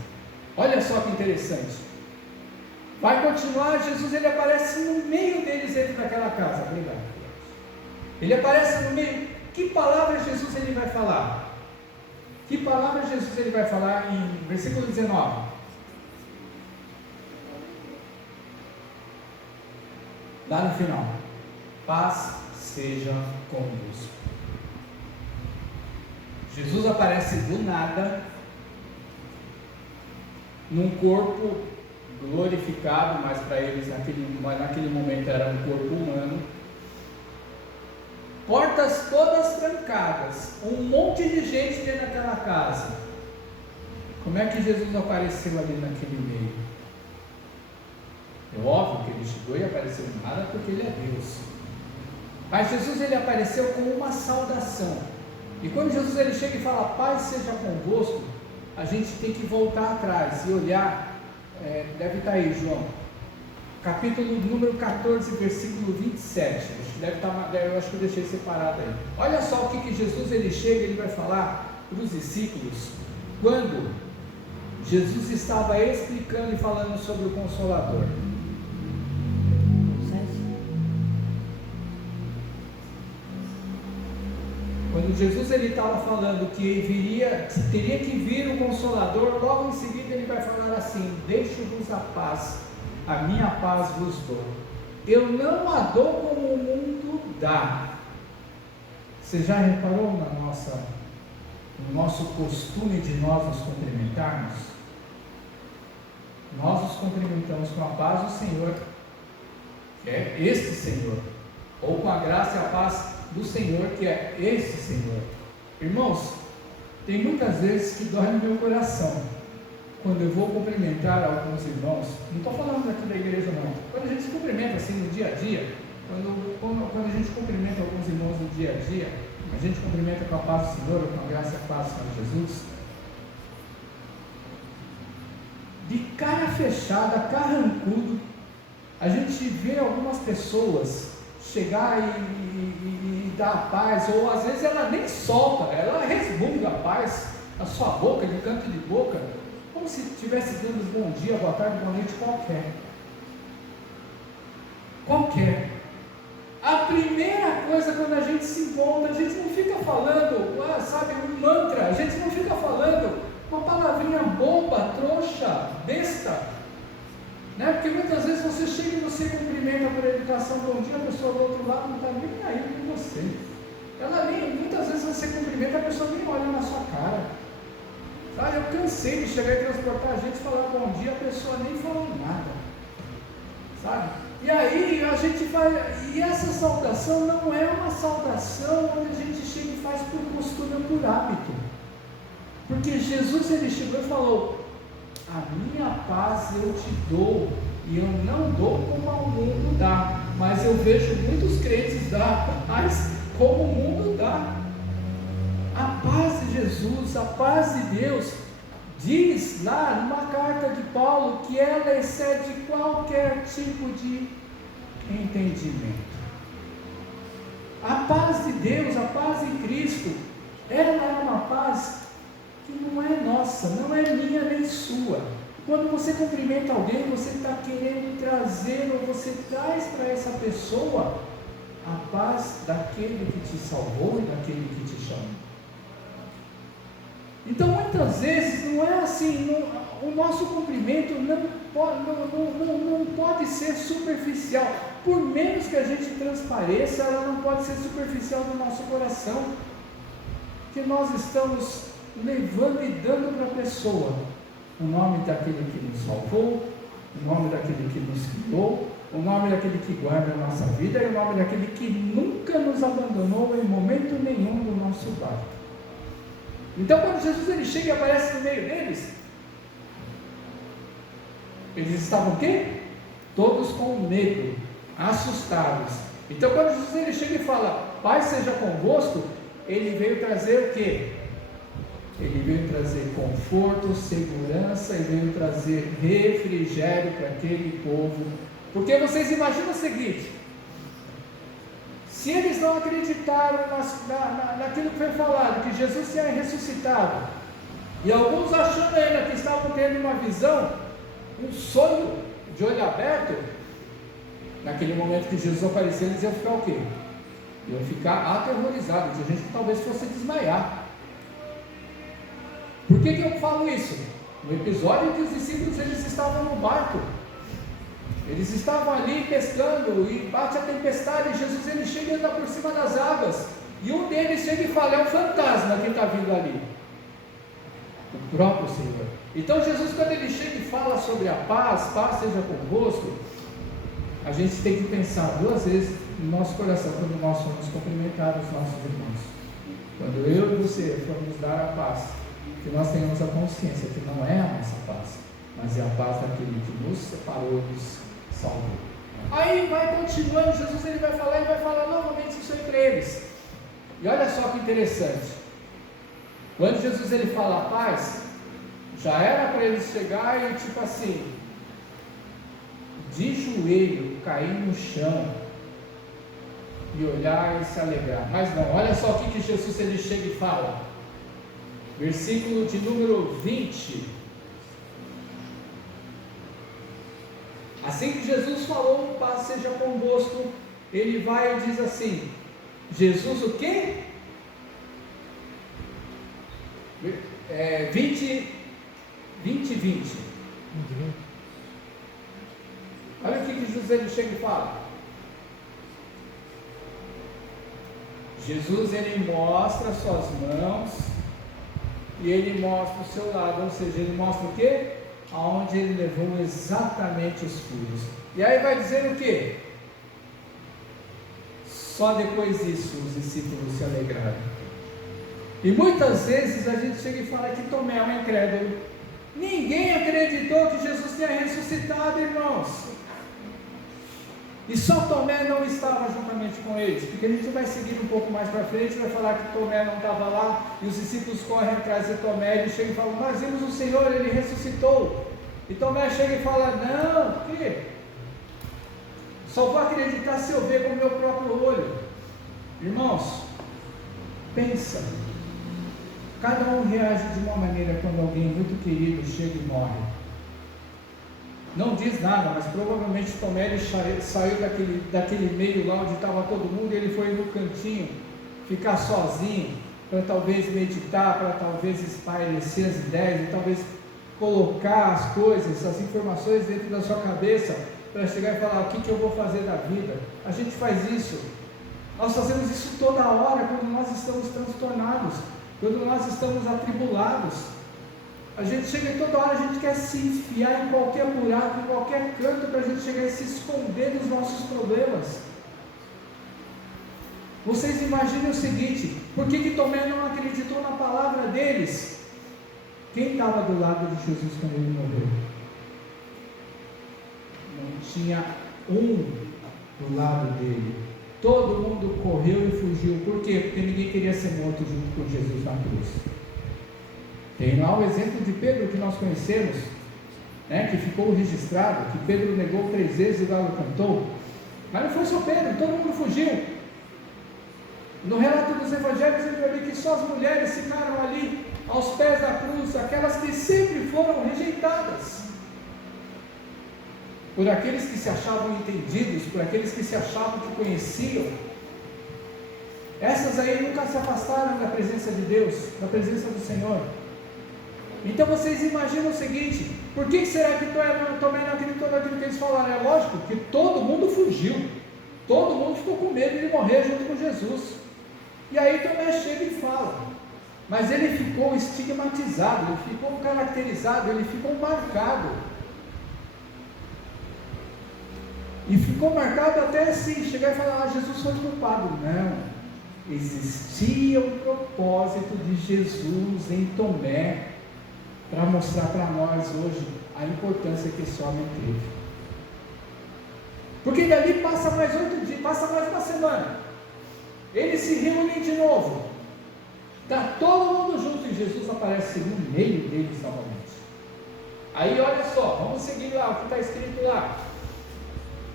Olha só que interessante. Vai continuar, Jesus ele aparece no meio deles dentro daquela casa. Obrigado. Ele aparece no meio. Que palavra Jesus ele vai falar? Que palavra Jesus ele vai falar em versículo 19? Lá no final. Paz seja convosco. Jesus aparece do nada num corpo glorificado, mas para eles naquele momento era um corpo humano. Portas todas trancadas, um monte de gente dentro daquela casa. Como é que Jesus apareceu ali naquele meio? É óbvio que ele chegou e apareceu em nada porque ele é Deus. Mas Jesus ele apareceu com uma saudação. E quando Jesus ele chega e fala, paz seja convosco, a gente tem que voltar atrás e olhar, deve estar aí, João, capítulo número 14, versículo 27, eu acho que eu deixei separado aí. Olha só o que Jesus ele chega e ele vai falar para os discípulos, quando Jesus estava explicando e falando sobre o Consolador. Quando Jesus ele estava falando que teria que vir o Consolador, logo em seguida ele vai falar assim, deixo-vos a paz, a minha paz vos dou, eu não a dou como o mundo dá. Você já reparou no nosso costume de nós nos cumprimentarmos? Nós nos cumprimentamos com a paz do Senhor, que é este Senhor, ou com a graça e a paz do Senhor, que é esse Senhor. Irmãos, tem muitas vezes que dói no meu coração quando eu vou cumprimentar alguns irmãos. Não estou falando aqui da igreja não, quando a gente se cumprimenta assim no dia a dia, quando a gente cumprimenta alguns irmãos no dia a dia, a gente cumprimenta com a paz do Senhor, com a graça e a paz do Senhor Jesus, de cara fechada, carrancudo, a gente vê algumas pessoas chegar e dar a paz, ou às vezes ela nem solta, ela resmunga a paz na sua boca, de canto de boca, como se estivesse dando bom dia, boa tarde, boa noite, qualquer. A primeira coisa quando a gente se encontra, a gente não fica falando, sabe, um mantra, a gente não fica falando uma palavrinha boba, trouxa, besta, né? Porque muitas vezes você chega e você cumprimenta por educação, bom dia, a pessoa do outro lado não está nem aí com você. Muitas vezes você cumprimenta, a pessoa nem olha na sua cara. Sabe, eu cansei de chegar e transportar a gente e falar bom dia, a pessoa nem falou nada. Sabe? E aí a gente faz, e essa saudação não é uma saudação onde a gente chega e faz por costume, por hábito. Porque Jesus ele chegou e falou, a minha paz eu te dou, e eu não dou como o mundo dá, mas eu vejo muitos crentes dar paz como o mundo dá. A paz de Jesus, a paz de Deus, diz lá numa carta de Paulo que ela excede qualquer tipo de entendimento. A paz de Deus, a paz em Cristo, ela é uma paz que não é nossa, não é minha nem sua. Quando você cumprimenta alguém, você está querendo trazer, ou você traz para essa pessoa a paz daquele que te salvou e daquele que te chamou. Então muitas vezes não é assim, o nosso cumprimento não pode ser superficial, por menos que a gente transpareça, ela não pode ser superficial no nosso coração, que nós estamos levando e dando para a pessoa o nome daquele que nos salvou, o nome daquele que nos criou, o nome daquele que guarda a nossa vida e o nome daquele que nunca nos abandonou em momento nenhum do nosso barco. Então quando Jesus ele chega e aparece no meio deles, eles estavam o quê? Todos com medo, assustados. Então quando Jesus ele chega e fala, paz seja convosco, ele veio trazer o quê? Ele veio trazer conforto, segurança, ele veio trazer refrigério para aquele povo. Porque vocês imaginam o seguinte, se eles não acreditaram naquilo que foi falado, que Jesus tinha ressuscitado, e alguns achando ainda que estavam tendo uma visão, um sonho de olho aberto, naquele momento que Jesus apareceu, eles iam ficar o quê? Iam ficar aterrorizados, a gente talvez fosse desmaiar. Por que eu falo isso? No episódio em que os discípulos eles estavam no barco, eles estavam ali pescando e bate a tempestade, e Jesus ele chega e anda por cima das águas, e um deles chega e fala, é um fantasma que está vindo ali. o próprio Senhor. Então Jesus, quando ele chega e fala sobre a paz, paz seja convosco, a gente tem que pensar duas vezes no nosso coração quando nós formos cumprimentar os nossos irmãos. Quando eu e você formos dar a paz, que nós tenhamos a consciência que não é a nossa paz, mas é a paz daquele que nos separou e nos salvou. Aí vai continuando, Jesus ele vai falar novamente isso entre eles. E olha só que interessante. Quando Jesus ele fala a paz, já era para eles chegar e tipo assim, de joelho, cair no chão e olhar e se alegrar. Mas não, olha só o que Jesus ele chega e fala. Versículo de número 20. Assim que Jesus falou, paz seja convosco, ele vai e diz assim, Jesus o quê? 20. Olha o que Jesus ele chega e fala. Jesus ele mostra suas mãos e ele mostra o seu lado, ou seja, ele mostra o quê? Aonde ele levou exatamente os furos. E aí vai dizer o quê? Só depois disso os discípulos se alegraram. E muitas vezes a gente chega e fala que Tomé é um incrédulo. Ninguém acreditou que Jesus tinha ressuscitado, irmãos. E só Tomé não estava juntamente com eles, porque a gente vai seguir um pouco mais para frente, vai falar que Tomé não estava lá, e os discípulos correm atrás de Tomé, e eles chegam e falam, nós vimos o Senhor, ele ressuscitou. E Tomé chega e fala, não, por quê? Só vou acreditar se eu ver com o meu próprio olho. Irmãos, pensa, cada um reage de uma maneira quando alguém muito querido chega e morre. Não diz nada, mas provavelmente Tomé ele saiu daquele meio lá onde estava todo mundo, e ele foi no cantinho, ficar sozinho, para talvez meditar, para talvez espairecer as ideias, e talvez colocar as coisas, as informações dentro da sua cabeça, para chegar e falar, o que eu vou fazer da vida? A gente faz isso, nós fazemos isso toda hora, quando nós estamos transtornados, quando nós estamos atribulados. A gente chega e toda hora a gente quer se enfiar em qualquer buraco, em qualquer canto, para a gente chegar e se esconder dos nossos problemas. Vocês imaginem o seguinte, por que Tomé não acreditou na palavra deles? Quem estava do lado de Jesus quando ele morreu? Não tinha um do lado dele. Todo mundo correu e fugiu. Por quê? Porque ninguém queria ser morto junto com Jesus na cruz. Tem lá o exemplo de Pedro que nós conhecemos, né, que ficou registrado, que Pedro negou 3 vezes e o galo cantou. Mas não foi só Pedro, todo mundo fugiu. No relato dos evangelhos, ele vai ver que só as mulheres ficaram ali, aos pés da cruz, aquelas que sempre foram rejeitadas, por aqueles que se achavam entendidos, por aqueles que se achavam que conheciam. Essas aí nunca se afastaram da presença de Deus, da presença do Senhor. Então vocês imaginam o seguinte, por que será que Tomé não acreditou naquilo que eles falaram? É lógico que todo mundo fugiu, todo mundo ficou com medo de morrer junto com Jesus. E aí Tomé chega e fala, mas ele ficou estigmatizado, ele ficou caracterizado, ele ficou marcado. E ficou marcado até assim, chegar e falar, Jesus foi culpado. Não, existia um propósito de Jesus em Tomé, para mostrar para nós hoje a importância que esse homem teve. Porque dali passa mais 8 dias, passa mais uma semana, eles se reúnem de novo, está todo mundo junto e Jesus aparece no meio deles novamente. Aí olha só, vamos seguir lá o que está escrito lá,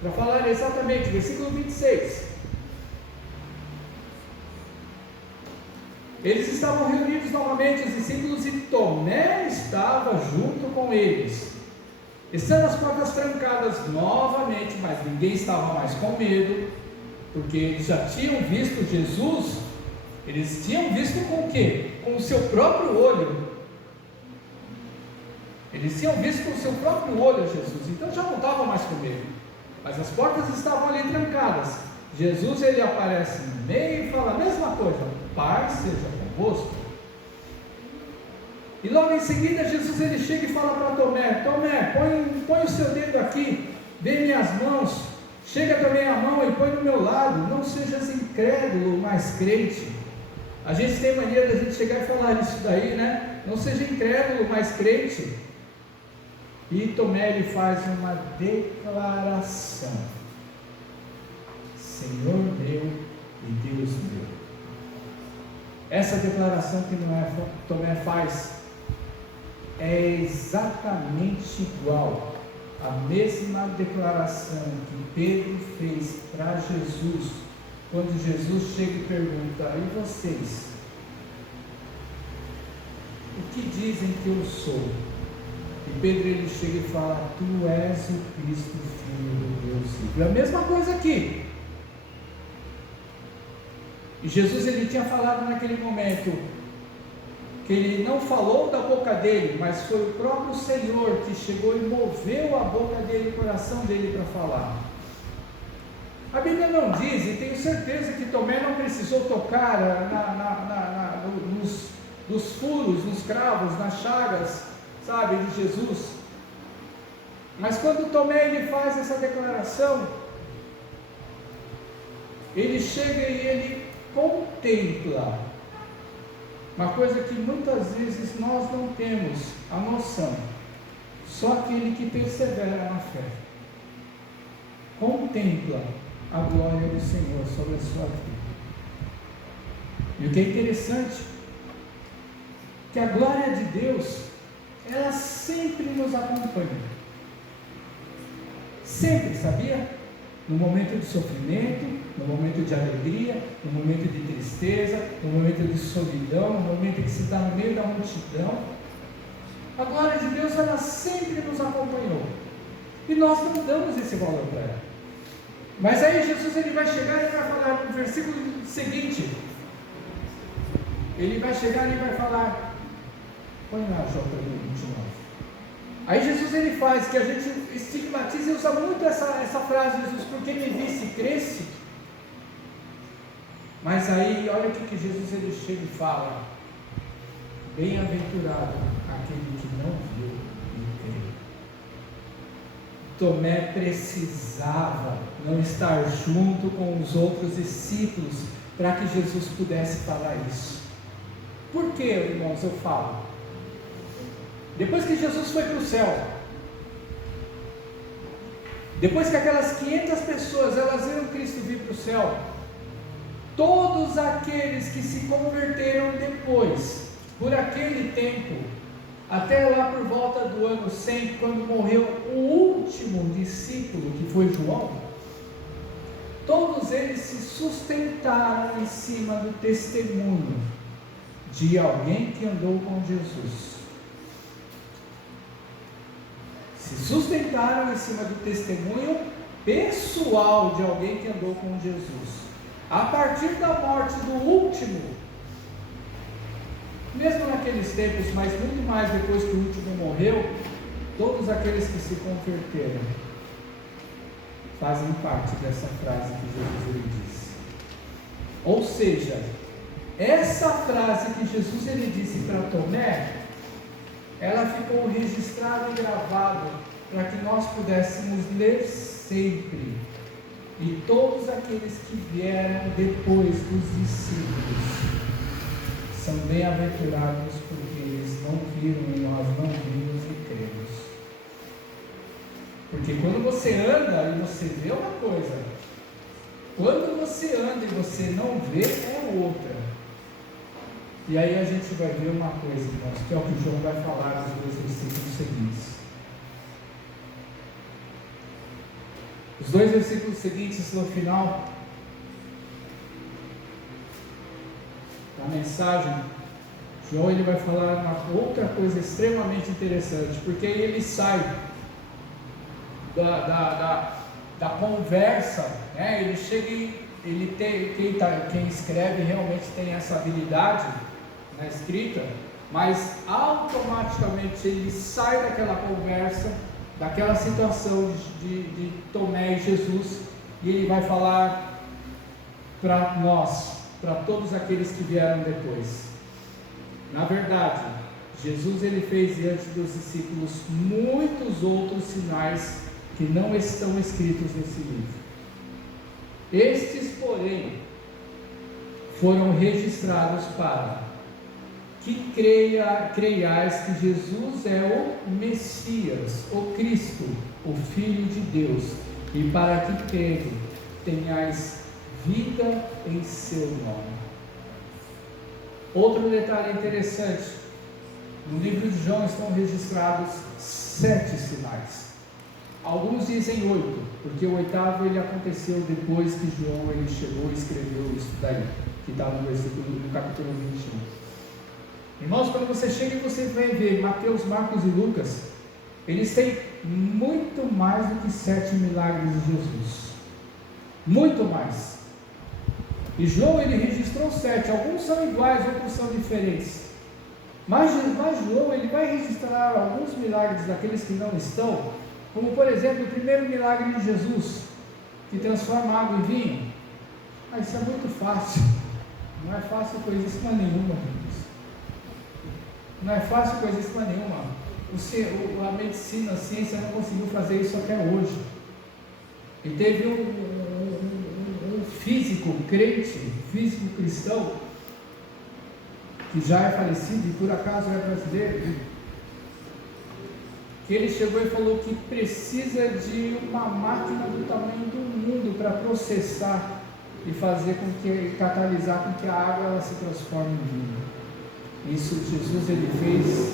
para falar exatamente, versículo 26. Eles estavam reunidos novamente, os discípulos, e Tomé estava junto com eles. Estando as portas trancadas novamente, mas ninguém estava mais com medo, porque eles já tinham visto Jesus. Eles tinham visto com o quê? Com o seu próprio olho. Eles tinham visto com o seu próprio olho a Jesus, então já não estavam mais com medo. Mas as portas estavam ali trancadas. Jesus ele aparece no meio e fala a mesma coisa, paz seja convosco. E logo em seguida Jesus ele chega e fala para Tomé: Tomé, põe o seu dedo aqui, vê minhas mãos, chega também a mão e põe do meu lado, não sejas incrédulo, mas crente. A gente tem mania da gente chegar e falar isso daí, né? Não seja incrédulo, mas crente. E Tomé ele faz uma declaração: Senhor meu e Deus meu. Essa declaração que Tomé faz é exatamente igual à mesma declaração que Pedro fez para Jesus, quando Jesus chega e pergunta: e vocês? O que dizem que eu sou? E Pedro ele chega e fala: tu és o Cristo, Filho do Deus vivo. É a mesma coisa aqui. E Jesus ele tinha falado naquele momento que ele não falou da boca dele, mas foi o próprio Senhor que chegou e moveu a boca dele, o coração dele para falar. A Bíblia não diz, e tenho certeza que Tomé não precisou tocar nos furos, nos cravos, nas chagas, sabe, de Jesus. Mas quando Tomé ele faz essa declaração, ele chega e ele contempla uma coisa que muitas vezes nós não temos a noção. Só aquele que persevera na fé contempla a glória do Senhor sobre a sua vida. E o que é interessante, que a glória de Deus, ela sempre nos acompanha. Sempre, sabia? No momento de sofrimento, no momento de alegria, no momento de tristeza, no momento de solidão, no momento em que se está no meio da multidão, a glória de Deus, ela sempre nos acompanhou. E nós não damos esse valor para ela. Mas aí Jesus ele vai chegar e vai falar no versículo seguinte, ele vai chegar e vai falar, põe lá João 29. Aí Jesus ele faz, que a gente estigmatiza e usa muito essa frase, Jesus, porque me visse, cresce. Mas aí, olha o que Jesus ele chega e fala, bem-aventurado aquele que não viu e creu. Tomé precisava não estar junto com os outros discípulos para que Jesus pudesse falar isso. Por que, irmãos, eu falo? Depois que Jesus foi para o céu, depois que aquelas 500 pessoas elas viram Cristo vir para o céu, todos aqueles que se converteram depois, por aquele tempo, até lá por volta do ano 100, quando morreu o último discípulo, que foi João, todos eles se sustentaram em cima do testemunho de alguém que andou com Jesus. Se sustentaram em cima do testemunho pessoal de alguém que andou com Jesus. A partir da morte do último, mesmo naqueles tempos, mas muito mais depois que o último morreu, todos aqueles que se converteram fazem parte dessa frase que Jesus ele disse. Ou seja, essa frase que Jesus ele disse para Tomé, ela ficou registrada e gravada para que nós pudéssemos ler sempre. E todos aqueles que vieram depois dos discípulos são bem-aventurados, porque eles não viram e nós não vimos e cremos. Porque quando você anda e você vê uma coisa, quando você anda e você não vê é outra. E aí a gente vai ver uma coisa, irmãos, que é o que João vai falar nos dois versículos seguintes. Os dois versículos seguintes no final da mensagem, João ele vai falar uma outra coisa extremamente interessante, porque aí ele sai da conversa, né? Ele chega e ele tem, quem escreve realmente tem essa habilidade na escrita, mas automaticamente ele sai daquela conversa, daquela situação de Tomé e Jesus, e ele vai falar para nós, para todos aqueles que vieram depois. Na verdade, Jesus ele fez diante dos discípulos muitos outros sinais que não estão escritos nesse livro. Estes, porém, foram registrados para que creiais que Jesus é o Messias, o Cristo, o Filho de Deus, e para que tenhais vida em seu nome. Outro detalhe interessante, no livro de João estão registrados 7 sinais. Alguns dizem 8, porque o 8º ele aconteceu depois que João ele chegou e escreveu isso daí, que está no capítulo 21. Irmãos, quando você chega e você vai ver Mateus, Marcos e Lucas, eles têm muito mais do que 7 milagres de Jesus. Muito mais. E João ele registrou 7, alguns são iguais, outros são diferentes. Mas João ele vai registrar alguns milagres daqueles que não estão, como por exemplo o primeiro milagre de Jesus, que transforma água em vinho. Isso é muito fácil. Não é fácil coisíssima nenhuma, irmãos. Não é fácil coisíssima nenhuma. A medicina, a ciência não conseguiu fazer isso até hoje. E teve um físico crente, físico cristão, que já é falecido e por acaso é brasileiro, que ele chegou e falou que precisa de uma máquina do tamanho do mundo para processar e fazer com que, catalisar com que a água ela se transforme em vinho. Isso Jesus ele fez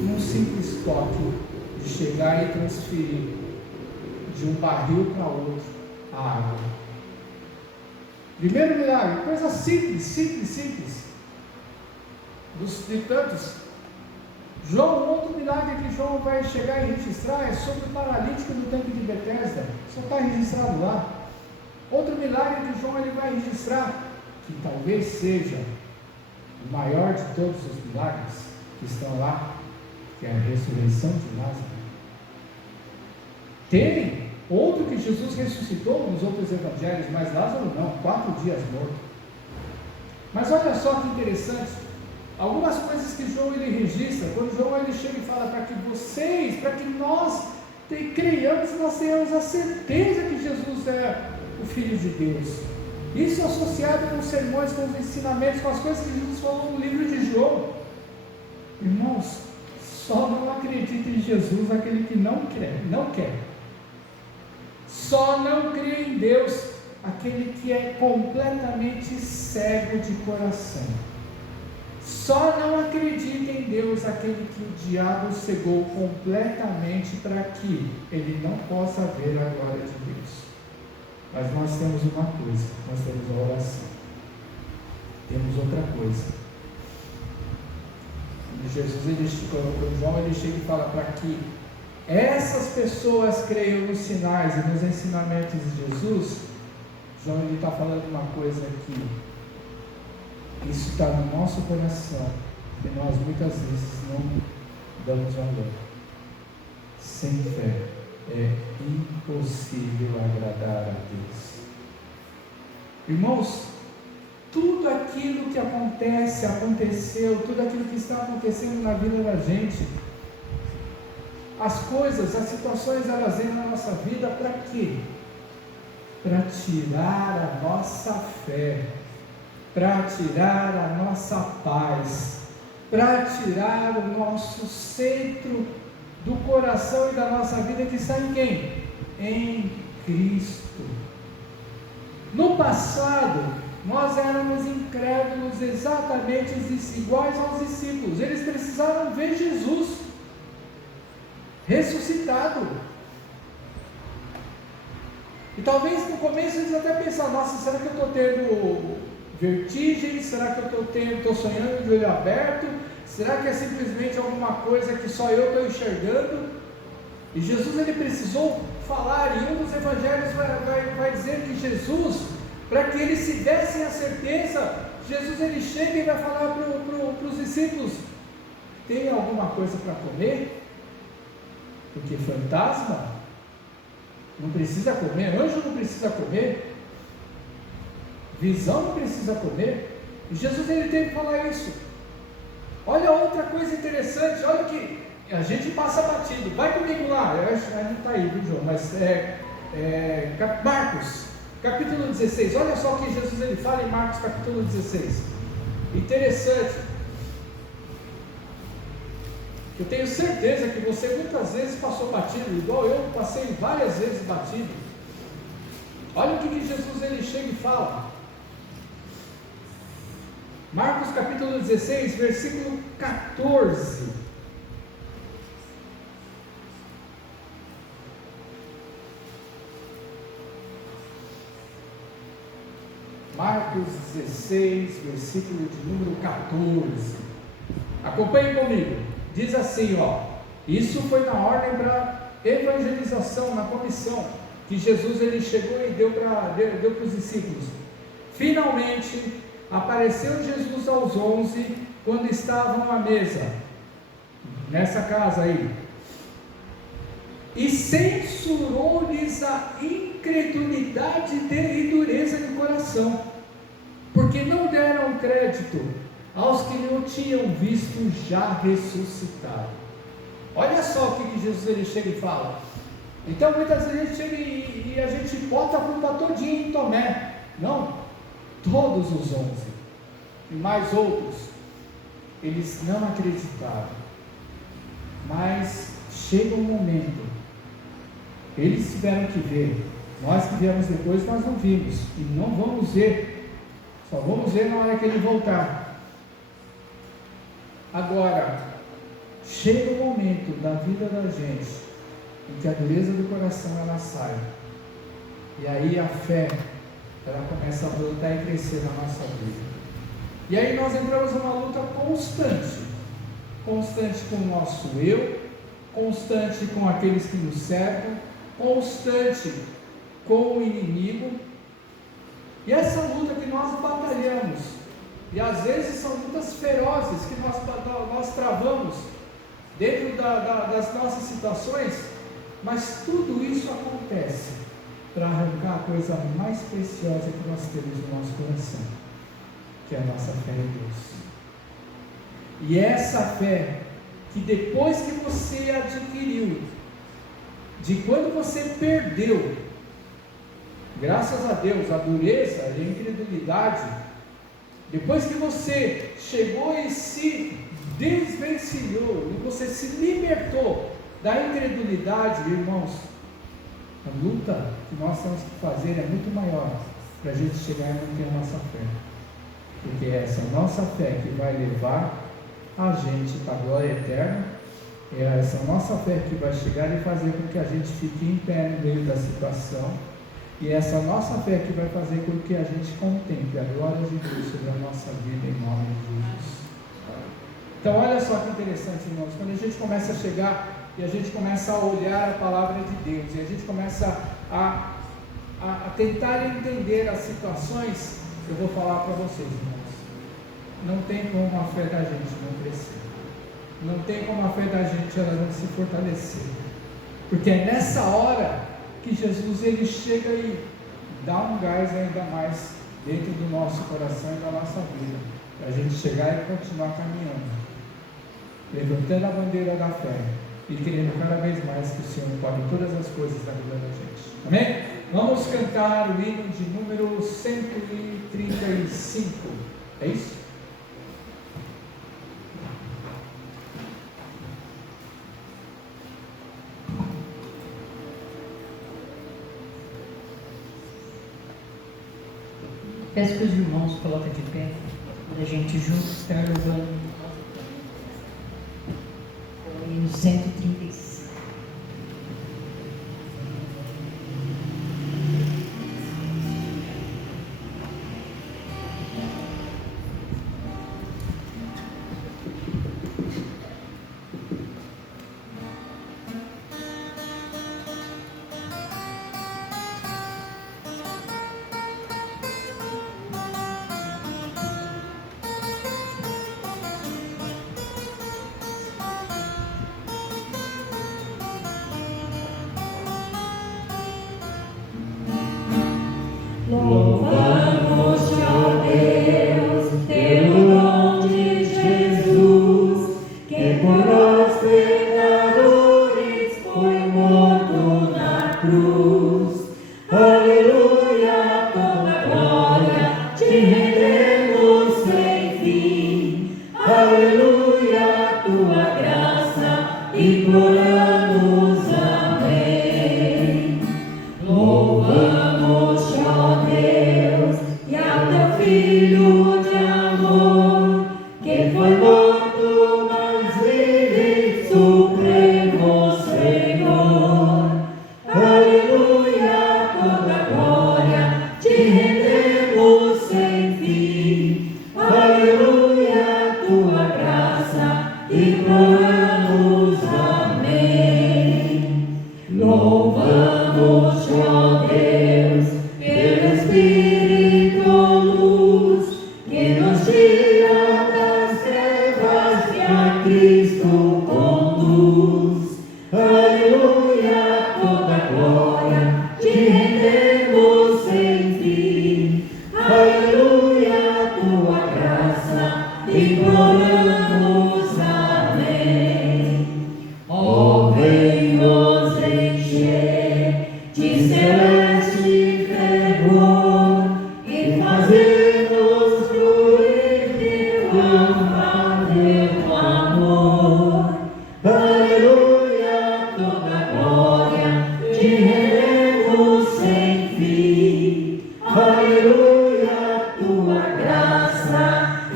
num simples toque de chegar e transferir de um barril para outro a água. Primeiro milagre, coisa simples. De tantos. João, um outro milagre que João vai chegar e registrar é sobre o paralítico do tanque de Betesda. Só está registrado lá. Outro milagre que João ele vai registrar, que talvez seja o maior de todos os milagres que estão lá, que é a ressurreição de Lázaro. Tem outro que Jesus ressuscitou nos outros evangelhos, mas Lázaro não, 4 dias morto. Mas olha só que interessante, algumas coisas que João ele registra, quando João ele chega e fala para que nós creiamos, nós tenhamos a certeza que Jesus é o Filho de Deus. Isso associado com os sermões, com os ensinamentos, com as coisas que Jesus falou no livro de João. Irmãos, só não acredita em Jesus aquele que não quer. Só não crê em Deus aquele que é completamente cego de coração. Só não acredita em Deus aquele que o diabo cegou completamente para que ele não possa ver a glória de Deus. Mas nós temos uma coisa, nós temos a oração. Temos outra coisa. Quando João ele chega e fala para que essas pessoas creiam nos sinais e nos ensinamentos de Jesus, João ele está falando uma coisa aqui. Isso está no nosso coração e nós muitas vezes não damos valor. Sem fé é impossível agradar a Deus. Irmãos, tudo aquilo que aconteceu, tudo aquilo que está acontecendo na vida da gente, as coisas, as situações, elas vêm na nossa vida para quê? Para tirar a nossa fé, para tirar a nossa paz, para tirar o nosso centro do coração e da nossa vida que está em quem? Em Cristo. No passado, nós éramos incrédulos exatamente iguais aos discípulos. Eles precisaram ver Jesus ressuscitado. E talvez no começo eles até pensaram: nossa, será que eu estou tendo vertigem? Será que eu estou sonhando de olho aberto? Será que é simplesmente alguma coisa que só eu estou enxergando? E Jesus ele precisou falar, e um dos evangelhos vai dizer que Jesus, para que eles tivessem a certeza, Jesus ele chega e vai falar para os discípulos: tem alguma coisa para comer? Porque fantasma não precisa comer, anjo não precisa comer, visão não precisa comer. E Jesus ele teve que falar isso. Olha outra coisa interessante, olha que a gente passa batido. Vai comigo lá, eu acho que não está aí, viu, João? Mas Marcos, capítulo 16. Olha só o que Jesus ele fala em Marcos, capítulo 16. Interessante. Eu tenho certeza que você muitas vezes passou batido, igual eu passei várias vezes batido. Olha o que Jesus ele chega e fala. Marcos capítulo 16, versículo 14. Marcos 16, versículo de número 14. Acompanhe comigo. Diz assim, isso foi na ordem para evangelização, na comissão, que Jesus ele chegou e deu para os discípulos. Finalmente, apareceu Jesus aos 11, quando estavam à mesa, nessa casa aí, e censurou-lhes a incredulidade e dureza de coração, porque não deram crédito aos que não tinham visto já ressuscitado. Olha só o que Jesus ele chega e fala. Então muitas vezes a gente chega e a gente bota a culpa todinha em Tomé. Não, todos os 11 e mais outros, eles não acreditaram. Mas chega um momento, eles tiveram que ver. Nós que viemos depois, nós não vimos e não vamos ver, só vamos ver na hora que ele voltar. Agora, chega um momento da vida da gente em que a dureza do coração ela sai, e aí a fé ela começa a brotar e crescer na nossa vida, e aí nós entramos numa luta constante com o nosso eu, constante com aqueles que nos cercam, constante com o inimigo, e essa luta que nós batalhamos, e às vezes são lutas ferozes que nós travamos dentro das nossas situações, mas tudo isso acontece para arrancar a coisa mais preciosa que nós temos no nosso coração, que é a nossa fé em Deus. E essa fé que depois que você adquiriu, de quando você perdeu, graças a Deus, a dureza e a incredulidade, depois que você chegou e se desvencilhou, e você se libertou da incredulidade, irmãos, a luta que nós temos que fazer é muito maior para a gente chegar e manter a nossa fé, porque é essa nossa fé que vai levar a gente para a glória eterna, é essa nossa fé que vai chegar e fazer com que a gente fique em pé no meio da situação, e essa nossa fé que vai fazer com que a gente contemple a glória de Deus sobre a nossa vida, em nome de Jesus. Então olha só que interessante, irmãos, quando a gente começa a chegar e a gente começa a olhar a palavra de Deus, e a gente começa a tentar entender as situações, eu vou falar para vocês, irmãos, não tem como a fé da gente não crescer, não tem como a fé da gente ela não se fortalecer, porque é nessa hora que Jesus ele chega e dá um gás ainda mais dentro do nosso coração e da nossa vida, para a gente chegar e continuar caminhando, levantando a bandeira da fé e querendo cada vez mais que o Senhor pode todas as coisas da vida da gente. Amém? Vamos cantar o hino de número 135. É isso? Peço que os irmãos coloquem de pé, para a gente juntos estar louvando o hino 135.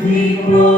triplo